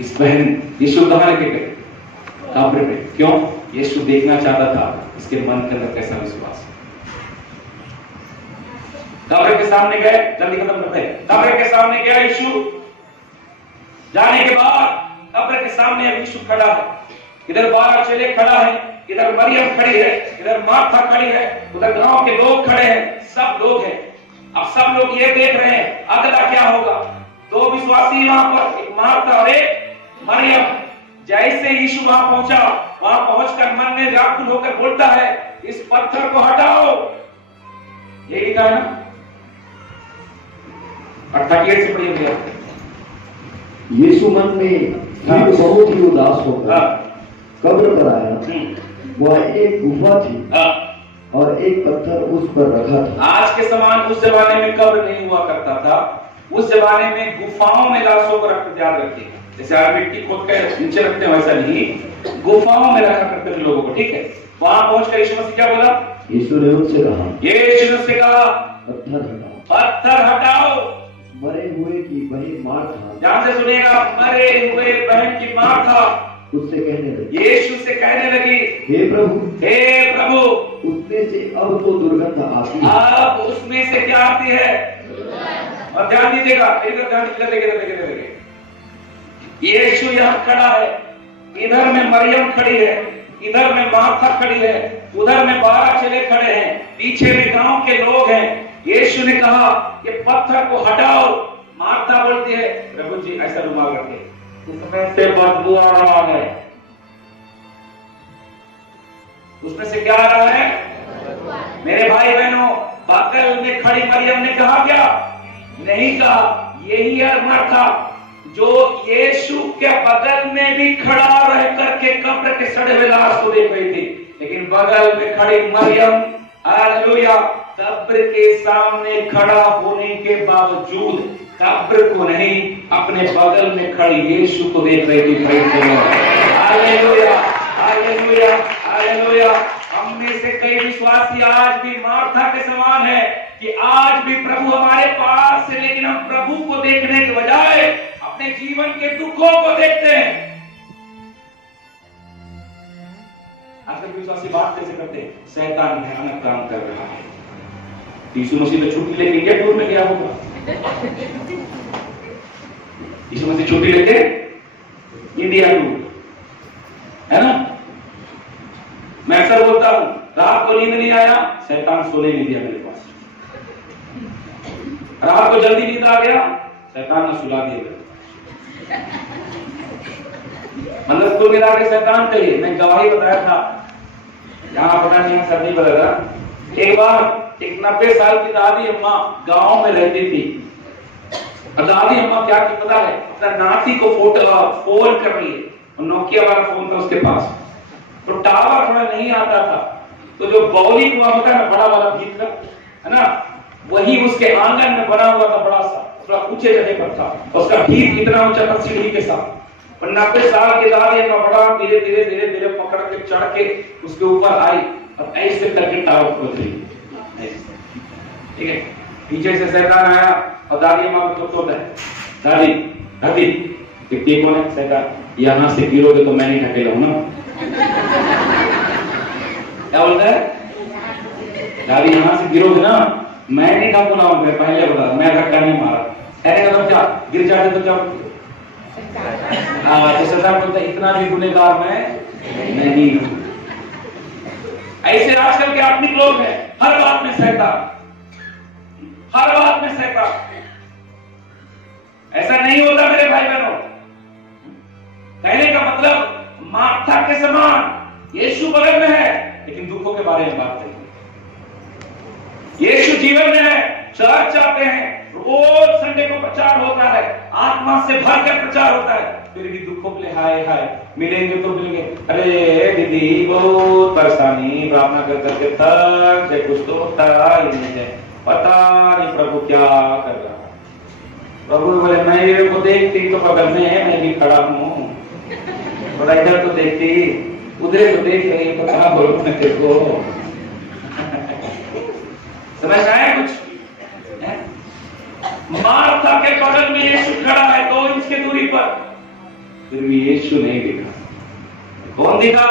इस बहन यीशु कहां लेके गए? कब्र में। क्यों? यीशु देखना चाहता था इसके मन के अंदर कैसा विश्वास है। कब्र के सामने गए, जल्दी खत्म करते हैं। कब्र के सामने गया यीशु, जाने के बाद कब्र के सामने अब यीशु खड़ा है। इधर 12 चेले खड़ा है, इधर मरियम खड़ी है, इधर मार्था खड़ी है, उधर गांव के लोग खड़े हैं, सब लोग हैं। अब सब लोग ये देख रहे हैं अगला क्या होगा। 2 विश्वासी वहां पर, एक मार्था और एक मरियम। जैसे यीशु वहां पहुंचा, वहां पहुंचकर मन में व्याकुल होकर बोलता है इस पत्थर को हटाओ। ये लिखा है ना 38 से पढ़िए भैया। यीशु मन में बहुत ही उदास होकर कब्र पर आया। वह एक गुफा थी और एक पत्थर उस पर रखा था। आज के समान उस जमाने में कब्र नहीं हुआ करता था। उस जमाने में गुफाओं में लाशों को रख ध्यान रखते हैं, जैसे आप मिट्टी खोद कर नीचे रखते हैं वैसा नहीं, गुफाओं में रखा करते थे लोगों को। ठीक है, वहां पहुंचकर यीशु मसीह क्या बोला? यीशु ने उनसे कहा, यीशु ने उससे कहा पत्थर हटाओ, पत्थर हटाओ। मरे हुए की बहन मार्था, ध्यान से सुनिएगा, मरे हुए बहन की मार्था उससे कहने लगी, यीशु से कहने लगी, हे प्रभु, उसमें से अब तो दुर्गंध आती है। अब उसमें से क्या आती है? और ध्यान दीजिएगा, इधर ध्यान दीजिएगा। यीशु यहाँ खड़ा है, इधर में मरियम खड़ी है, इधर में मार्था खड़ी है, उधर में 12 चेले खड़े हैं, पीछे में गांव के लोग हैं। यीशु ने कहा ये पत्थर को हटाओ। मार्था बोलती है प्रभु जी ऐसा रुमाल रखे, इसमें से बदबू आ रहा है। उसमें से क्या आ रहा है? मेरे भाई बहनों, बगल में खड़ी मरियम ने कहा क्या? नहीं कहा। यही है मार्था जो यीशु के बगल में भी खड़ा रह करके कब्र के सड़े हुए लाश को देख रही थी, लेकिन बगल में खड़ी मरियम, हालेलुया, कब्र के सामने खड़ा होने के बावजूद कब्र को नहीं, अपने बगल में खड़ी यीशु को देख रही थी। Hallelujah, hallelujah, hallelujah. हम में से कई विश्वासी आज भी मार्था के समान है कि आज भी प्रभु हमारे पास है, लेकिन हम प्रभु को देखने के बजाय अपने जीवन के दुखों को देखते हैं। आजकल विश्वासी बात कैसे करते हैं? शैतान भयानक काम कर रहा है। यीशु मसीह ने छुट्टी लेके इंडिया टूर में गया होगा। यीशु मसीह छुट्टी लेके इंडिया टूर, है ना? मैं अक्सर बोलता हूं, रात को नींद नहीं आया, शैतान सोने नहीं दिया मेरे पास। रात को जल्दी नींद आ गया, शैतान ने सुला दिया। मतलब कुल मिला के शैतान कहिए, मैं गवाही बताया था, यहाँ पता नहीं सब नहीं पता था। एक बार एक 90 साल की दादी अम्मा गांव में रहती थी, और दादी अम्मा क्या की पता है, अपना नाती को फोन कर रही है, और नोकिया वाला फोन था उसके पास, तो टावर थोड़ा नहीं आता था, तो जो बौली कुआं होता है ना, बड़ा वाला भीत का, है ना, वही उसके आंगन में बना हुआ था, बड़ा सा, थोड़ा ऊंचे जगह पर था, उसका भीत इतना ऊंचा था सीढ़ी के साथ। 90 साल के दादी का बड़ा धीरे धीरे धीरे धीरे पकड़ के चढ़ के उसके ऊपर आई, और ऐसे करके टावर खोल रही, ठीक है। पीछे से शैतान आया और दादी अम्मा को तो दादी दादी ये कौन है? शैतान, यहाँ से गिरोगे तो मैं नहीं ढकेला हूं ना। क्या बोलता है? दादी यहाँ से गिरोगे ना, मैं नहीं ढकूंगा, मैं पहले बता, मैं धक्का नहीं मारा। कहने का क्या, गिर जाते तो क्या? तो शैतान बोलता इतना भी गुनहगार मैं नहीं हूं। ऐसे आजकल के आत्मिक लोग हैं, हर बात में शैतान, हर बात में शैतान। ऐसा नहीं होता मेरे भाई बहनों। कहने का मतलब मार्था के समान यीशु बगल में है, लेकिन दुखों के बारे में बात करेंगे। यीशु जीवन में है, चर्च आते हैं, रोज संडे को प्रचार होता है, आत्मा से भरकर प्रचार होता है, फिर भी दुखों के लिए हाय हाय, मिलेंगे तो मिलेंगे, अरे दीदी बहुत परेशानी, प्रार्थना कर करके थक गए, कुछ तो होता ही नहीं है, पता नहीं प्रभु क्या कर रहा है। प्रभु बोले मैं ये को देखती तो बगल में है, मैं भी खड़ा हूँ, थोड़ा इधर तो देखती, उधर तो देख रही, तो क्या बोलूं मैं तेरे को? समझ आया कुछ? मार्था के बगल में यीशु खड़ा है 2 इंच की दूरी पर, फिर भी यीशु नहीं दिखा। कौन दिखा?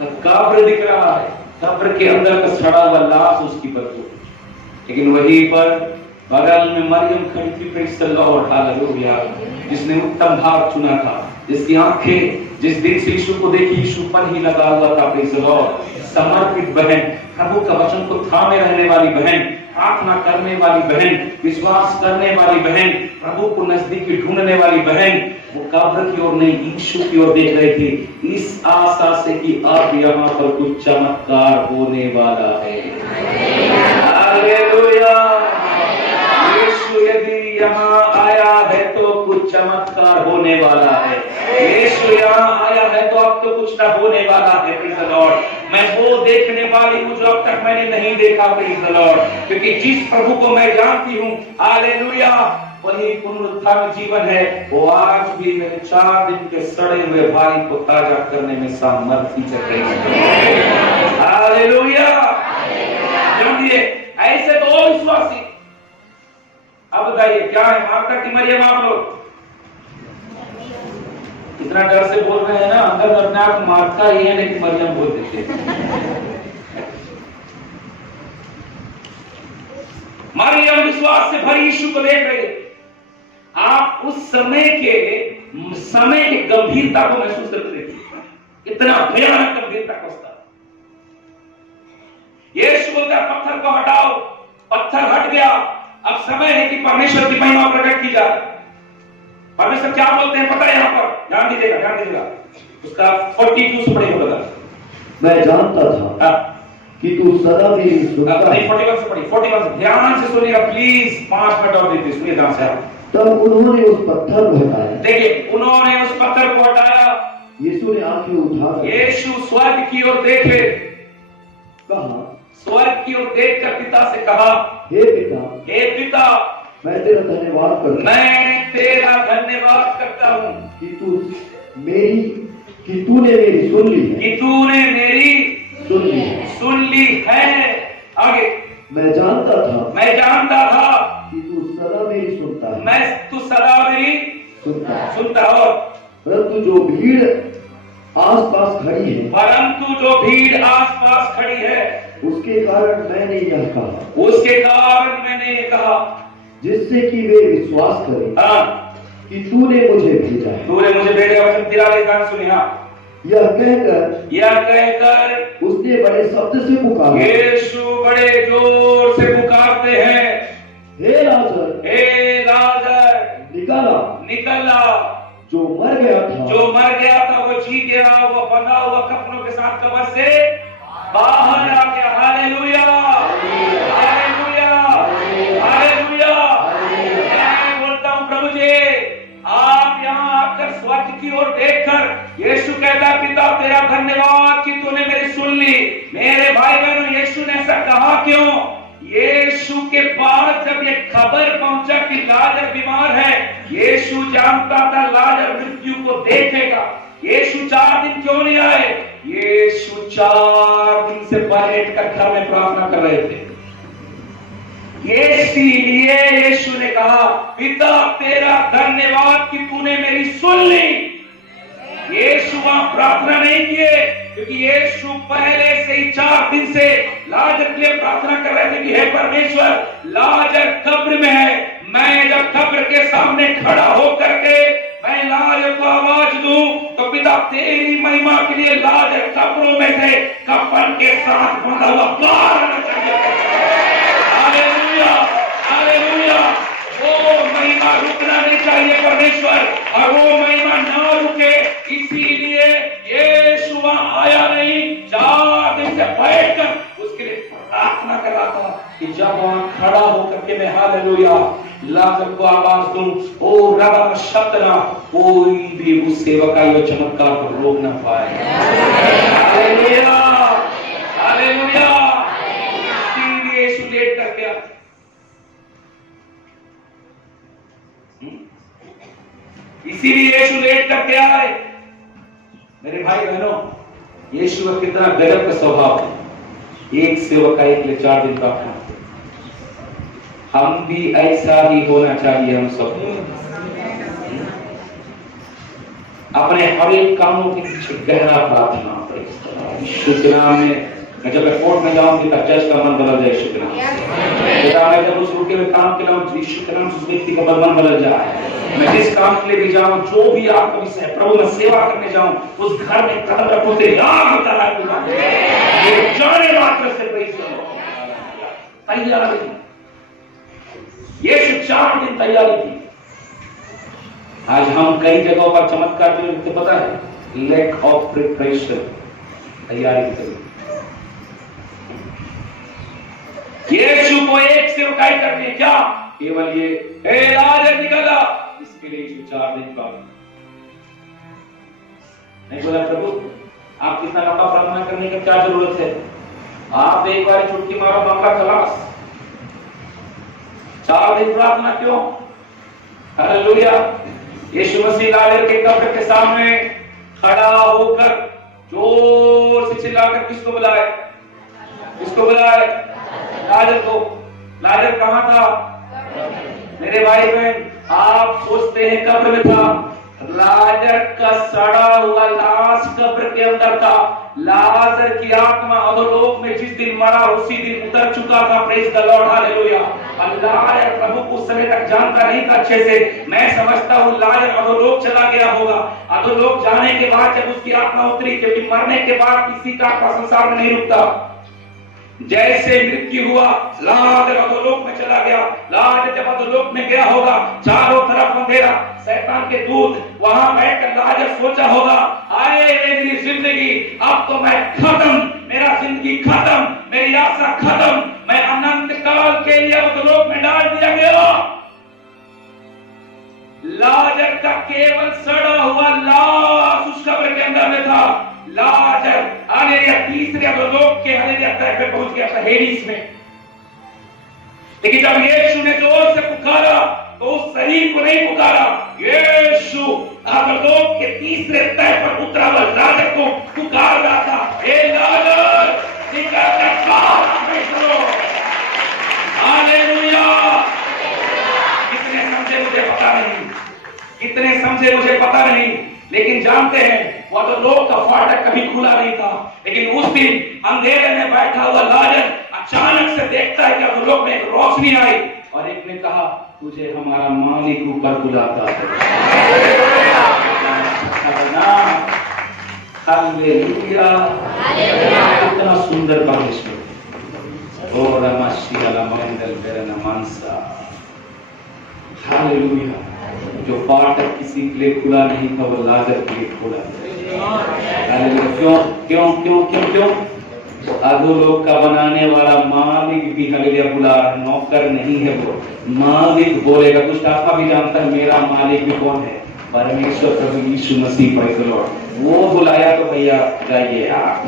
कब्र दिख रहा है, कब्र के अंदर का सड़ा हुआ लाश, उसकी बदबू। लेकिन वहीं पर बगल में मरियम खड़ी थी, प्रेज़ द लॉर्ड, हालेलुया, जिसने उत्तम भाग चुना था, जिसकी आंखें जिस दिन से यीशु को देखी, यीशु पर ही लगा हुआ था, प्रेज़ द लॉर्ड। समर्पित बहन, प्रभु का वचन को थामे रहने वाली बहन, प्रार्थना करने वाली बहन, विश्वास करने वाली बहन, प्रभु को नजदीकी ढूंढने वाली बहन, वो कब्र की ओर नहीं, यीशु की ओर देख रही थी, इस आशा से कि अब यहाँ पर कुछ चमत्कार होने वाला है। हालेलुया, यीशु यदि यहाँ आया है तो कुछ चमत्कार होने वाला है। यीशु यहाँ आया है तो अब तो कुछ ना होने वाला है। Praise the Lord. मैं वो देखने वाली हूँ जो अब तक मैंने नहीं देखा, प्रेज़ द लॉर्ड, क्योंकि जिस प्रभु को मैं जानती हूँ, हालेलुया, वही पुनरुत्थान जीवन है। वो आज भी मेरे 4 दिन के सड़े हुए भाई को ताजा करने में सामर्थ्य रखते हैं। हालेलुया। जानिए ऐसे तो विश्वासी। अब बताइए क्या है मार्था की मरियम? आप लोग इतना डर से बोल रहे हैं ना, अंदर अपने आप मार्था ही है, लेकिन मरियम बोल देते मरियम विश्वास से भरी यीशु को देख रही है। आप उस समय की गंभीरता को महसूस करते देखिए, इतना भयानक गंभीरता का स्तर। यीशु बोलता है पत्थर को हटाओ, पत्थर हट गया। अब समय है कि परमेश्वर की महिमा प्रकट की जाए। परमेश्वर क्या बोलते हैं पता है? यहाँ पर ध्यान दीजिएगा, उसका 42 से पढ़िए, मैं जानता था कि तू सदा मेरी सुनता है। 41 से पढ़िए, 41 से ध्यान से सुनिएगा प्लीज, 5 मिनट और देते सुनिए ध्यान से आप। तब उन्होंने उस पत्थर को हटाया। देखिए उन्होंने उस पत्थर को हटाया। यीशु ने आंखें उठा यीशु स्वर्ग की ओर देखे, कहा, स्वर्ग की ओर देखकर पिता से कहा, हे पिता, हे पिता, मैं तेरा धन्यवाद करता हूं, मैं तेरा धन्यवाद करता हूं कि तूने मेरी सुन ली है, कि तूने मेरी सुन ली है। आगे, मैं जानता था कि तू सदा मेरी सुनता है, तू सदा मेरी सुनता हो। परंतु जो भीड़ आसपास खड़ी है, उसके कारण मैंने यह कहा, जिससे कि वे विश्वास करें कि तूने मुझे भेजा है। वचन 43 गान सुनिए। यह कहकर उसने बड़े शब्द से पुकारा। यीशु बड़े जोर से पुकारते हैं, हे लाजर, निकला। जो मर गया था वो जी गया, वो बंधा हुआ कफनों के साथ कब्र से बाहर आ गया। Hallelujah, hallelujah, hallelujah. मैं बोलता हूं प्रभु जी, आप यहाँ आकर स्वर्ग की ओर देखकर यीशु कहता, पिता तेरा धन्यवाद कि तूने मेरी सुन ली। मेरे भाई बहनों, यीशु ने ऐसा कहा क्यों? यीशु के पास जब ये खबर पहुंचा कि लाजर बीमार है, यीशु जानता था लाजर मृत्यु को देखेगा। यीशु 4 दिन क्यों नहीं आए? यीशु 4 दिन से बैठ कर घर में प्रार्थना कर रहे थे। इसीलिए यीशु ने कहा, पिता तेरा धन्यवाद कि तूने मेरी सुन ली। यीशु वहां प्रार्थना नहीं किए, क्योंकि यीशु पहले से ही 4 दिन से लाजर के लिए प्रार्थना कर रहे थे कि हे परमेश्वर, लाजर कब्र में है, मैं जब कब्र के सामने खड़ा होकर के मैं लाजर को आवाज दूं तो पिता तेरी महिमा के लिए लाजर कब्रों में से कफन के साथ बंधा हुआ बाहर आना चाहिए। Hallelujah, hallelujah. वो महिमा रुकना नहीं चाहिए परमेश्वर, और वो महिमा ना रुके, इसीलिए यीशु वहां आया नहीं। 4 दिन से बैठकर उसके लिए प्रार्थना कर रहा था कि जब वहां खड़ा होकर के मैं हालेलुया लाजर को आवाज दूं, ओ रब शब्द ना, कोई भी उस सेवक का ये चमत्कार को रोक ना पाए। Hallelujah, hallelujah. इसीलिए यीशु लेट कर गया। इसीलिए यीशु लेट करके आए। मेरे भाई बहनों, यीशु का कितना गजब का स्वभाव है। एक सेवक का एक ले 4 दिन प्रार्थना। हम भी ऐसा ही होना चाहिए। हम सब अपने हर एक कामों के पीछे गहरा प्रार्थना करें। यीशु के नाम में मैं जब एयरपोर्ट में जाऊं कि चर्च का मन बदल जाए। यीशु के नाम मैं जब उस रुके हुए काम के नाम यीशु के नाम से उस व्यक्ति का मन बदल जाए। मैं जिस काम के लिए भी जाऊं, जो भी आपको विषय प्रभु में सेवा करने जाऊं, उस घर में कदम रखो तेरे याद होता है ये जाने मात्र से तैयारी थी। यीशु 4 दिन तैयारी थी। आज हम कई जगहों पर चमत्कार जो देखते, पता है, लैक ऑफ प्रिपरेशन, तैयारी की कमी। यीशु को एक सेवकाई करनी है, क्या? केवल ये हे लाजर निकला, इसके लिए यीशु 4 दिन बाद नहीं बोला प्रभु आप कितना लंबा प्रार्थना करने की क्या जरूरत है? आप एक बार चुटकी मारो, मामला खलास। 4 दिन प्रार्थना क्यों? हालेलुया। यीशु मसीह लाजर के कब्र के सामने खड़ा होकर जोर से चिल्लाकर किसको बुलाए? किसको बुलाए? लाजर को। लाजर कहां था? मेरे भाई बहन, आप सोचते हैं कब्र में था, लाजर का सड़ा हुआ लाश कब्र के अंदर था। लाजर की आत्मा अधोलोक में जिस दिन मरा उसी दिन उतर चुका था। Praise the Lord, hallelujah. Lazar प्रभु को उस समय तक जानता नहीं था अच्छे से। मैं समझता हूँ लाजर अधोलोक चला गया होगा। अधोलोक जाने के बाद जब उसकी आत्मा उतरी, क्योंकि मरने के बाद किसी का आत्मा संसार में नहीं रुकता। जैसे मृत्यु हुआ, लाजर अधोलोक में चला गया। लाजर जब अधोलोक में गया होगा, चारों तरफ अंधेरा, शैतान के दूत वहां बैठकर लाजर सोचा होगा आए मेरी जिंदगी, अब तो मैं खत्म, मेरा जिंदगी खत्म, मेरी आशा खत्म, मैं अनंत काल के लिए अधोलोक में डाल दिया गया। लाजर का केवल सड़ा हुआ लाश उस कब्र के अंदर में था। लाजर हालेलुया तीसरे अधोलोक के हालेलुया तह पे पहुंच गया था, हेडिस में। लेकिन जब यीशु ने जोर से पुकारा तो उस शरीर को नहीं पुकारा, यीशु अधोलोक के तीसरे तह पर उतरा हुआ लाजर को पुकार रहा था, हे लाजर निकल कर बाहर निकलो। हालेलुया। कितने समझे मुझे पता नहीं, कितने समझे मुझे पता नहीं, लेकिन जानते हैं वो अधोलोक का फाटक कभी खुला नहीं था। लेकिन उस दिन अंधेरे में बैठा हुआ लाजर अचानक से देखता है कि अधोलोक में एक रोशनी आई और एक ने कहा, तुझे हमारा मालिक ऊपर बुलाता है। हालेलुया। कितना सुंदर परमेश्वर। ओ रमशिया लमंदल बेरना मानसा। हालेलुया। जो फाटक किसी के लिए खुला नहीं था वो लाजर के लिए खुला। हालेलुया। क्यों क्यों क्यों क्यों क्यों? अधोलोक का बनाने वाला मालिक भी हालेलुया बुला रहा, नौकर नहीं है वो, मालिक बोलेगा। कुछ आत्मा भी जानता है मेरा मालिक भी कौन है? परमेश्वर प्रभु Yeshu Masih. Praise the Lord. वो बुलाया तो भैया जाइए आप।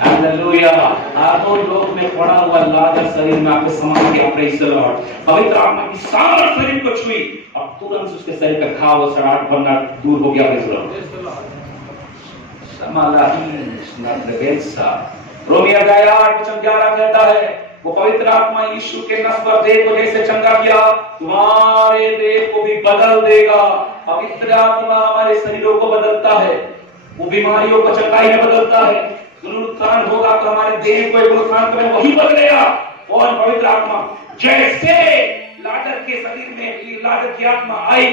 हालेलुया। अधोलोक में पड़ा हुआ लाजर शरीर में आपके समा गया। Praise the Lord. पवित्र आत्मा की सामर्थ शरीर को छुई, अब तुरंत उसके शरीर का घाव और सड़ाहट बनना दूर हो गया। Praise the Lord. रोमियो 8:11 कहता है, वो पवित्र आत्मा यीशु के नस पर देह को जैसे चंगा किया, तुम्हारे देह को भी बदल देगा। पवित्र आत्मा हमारे शरीरों को बदलता है, वो बीमारियों को चंगाई में बदलता है। पुनरुत्थान होगा तो हमारे देह को पुनरुत्थान में वही बदलेगा। और पवित्र आत्मा जैसे लाजर के शरीर में लाजर की आत्मा आई,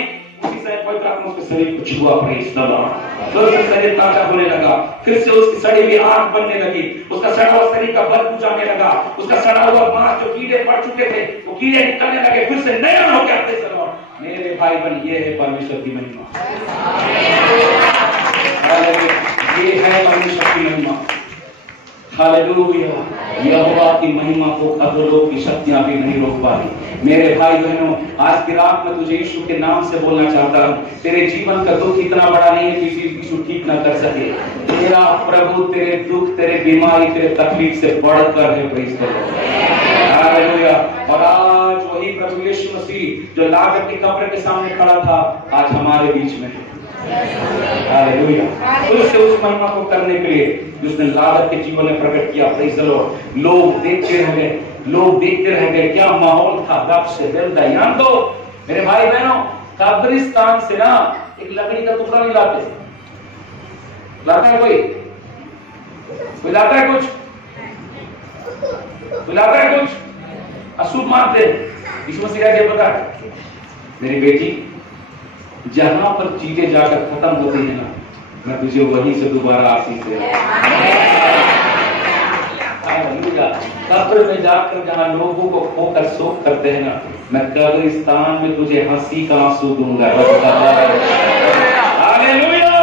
उसी समय पवित्र आत्मा उसके शरीर को छुआ। Praise the Lord. तो उसका शरीर ताजा होने लगा, फिर से उसकी सड़ी हुई आंख बनने लगी, उसका सड़ा हुआ शरीर का बल जाने लगा, उसका सड़ा हुआ मांस जो कीड़े पड़ चुके थे वो कीड़े निकलने लगे, फिर से नया हो गया। Praise the Lord. मेरे भाई बहन, ये है परमेश्वर की महिमा। ये है परमेश्वर की महिमा। हालेलुया। यहोवा की महिमा को अधोलोक की शक्तियां भी नहीं रोक पाई। मेरे भाई बहनों, आज की रात में तुझे यीशु के नाम से बोलना चाहता हूं, तेरे जीवन का दुख इतना बड़ा नहीं है कि यीशु ठीक ना कर सके। तेरा प्रभु तेरे दुख, तेरे बीमारी, तेरे तकलीफ से बढ़कर है। Praise the Lord. हालेलुया। और आज वही प्रभु यीशु मसीह जो लाजर के कब्र के सामने खड़ा था, आज हमारे बीच में है। हालेलुया। उससे उस महिमा को करने के लिए जिसने लाजर के जीवन में प्रकट किया। Praise the Lord. लोग देखते रह गए, लोग देखते रह गए, क्या माहौल था। गप से बेलदा यान तो मेरे भाई बहनों, कब्रिस्तान से ना एक लकड़ी का टुकड़ा नहीं लाते। लाता है कोई? कोई लाता है कुछ? कोई लाता है कुछ? अशुभ मानते यीशु मसीह क्या पता है? मेरी बेटी, जहां पर चीजें जाकर खत्म होती है ना, मैं तुझे वहीं से दोबारा आशीष दे रहा हूं। कब्र में जाकर जहां लोगों को खोकर शोक करते हैं ना, मैं कब्रिस्तान में तुझे हंसी का आंसू दूंगा। हालेलुया।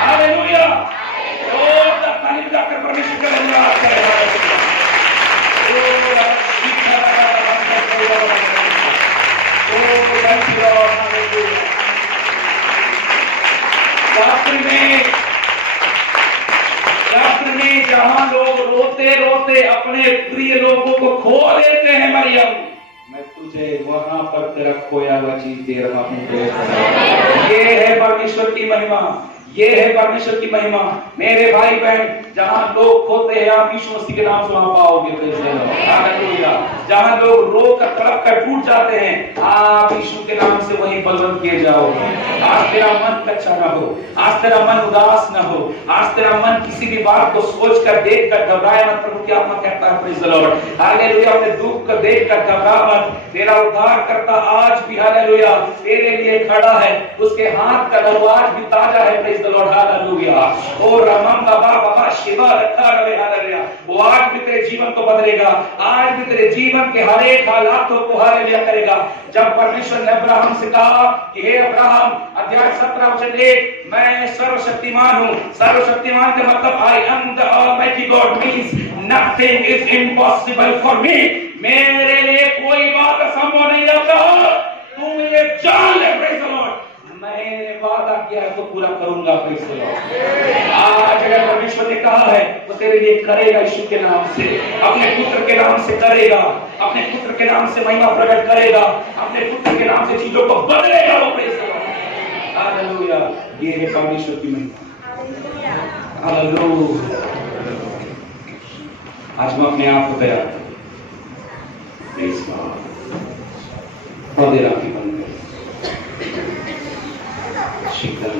हालेलुया। और तारीफ जाकर परमेश्वर का धन्यवाद करें। शास्त्र में जहां लोग रोते रोते अपने प्रिय लोगों को खो देते हैं, मरियम, मैं तुझे वहां पर तेरा खोया हुआ चीज दे रहा हूं। ये है परमेश्वर की महिमा, ये है परमेश्वर की महिमा। मेरे भाई बहन, जहां लोग खोते हैं आप यीशु मसीह के नाम से वहां पाओगे। हालेलुया। जहां लोग रो कर तड़प कर टूट जाते हैं, आप यीशु के नाम से वहीं बलवंत किए जाओगे। आज तेरा मन कच्चा ना हो, आज तेरा मन उदास ना हो, आज तेरा मन किसी भी बात को सोच कर देख कर घबराए मत। प्रभु की आत्मा कहता है प्रेज़ द लॉर्ड। हालेलुया। अपने दुख को देख कर घबरा मत। तेरा उद्धार करता आज भी हालेलुया तेरे लिए खड़ा है, उसके हाथ का दरवाज भी ताजा है। Praise the Lord. हालेलुया। ओ रमम बाबा बाबा शिवा रखा रहे। हालेलुया। वो आज भी तेरे जीवन को बदलेगा, आज भी तेरे जीवन जीवन के हर एक हालातों को हालेलुया करेगा। जब परमेश्वर ने अब्राहम से कहा कि हे अब्राहम, अध्याय 17 वचन 1, मैं सर्वशक्तिमान हूं। सर्वशक्तिमान का मतलब I am the almighty God means nothing is impossible for me. मेरे लिए कोई बात असंभव नहीं रहता। तू ये जान ले, प्रेज़ द लॉर्ड, मैंने वादा किया है तो पूरा करूंगा। Praise the Lord. आज अगर परमेश्वर ने कहा है वो तेरे लिए करेगा। यीशु के नाम से, अपने पुत्र के नाम से करेगा, अपने पुत्र के नाम से महिमा प्रकट करेगा, अपने पुत्र के नाम से चीजों को बदलेगा वो। Praise the Lord. हालेलुया। ये है परमेश्वर की महिमा। हालेलुया। आज हम अपने आप को तैयार करें। Praise God. और देर आपकी बंद करें। शिकन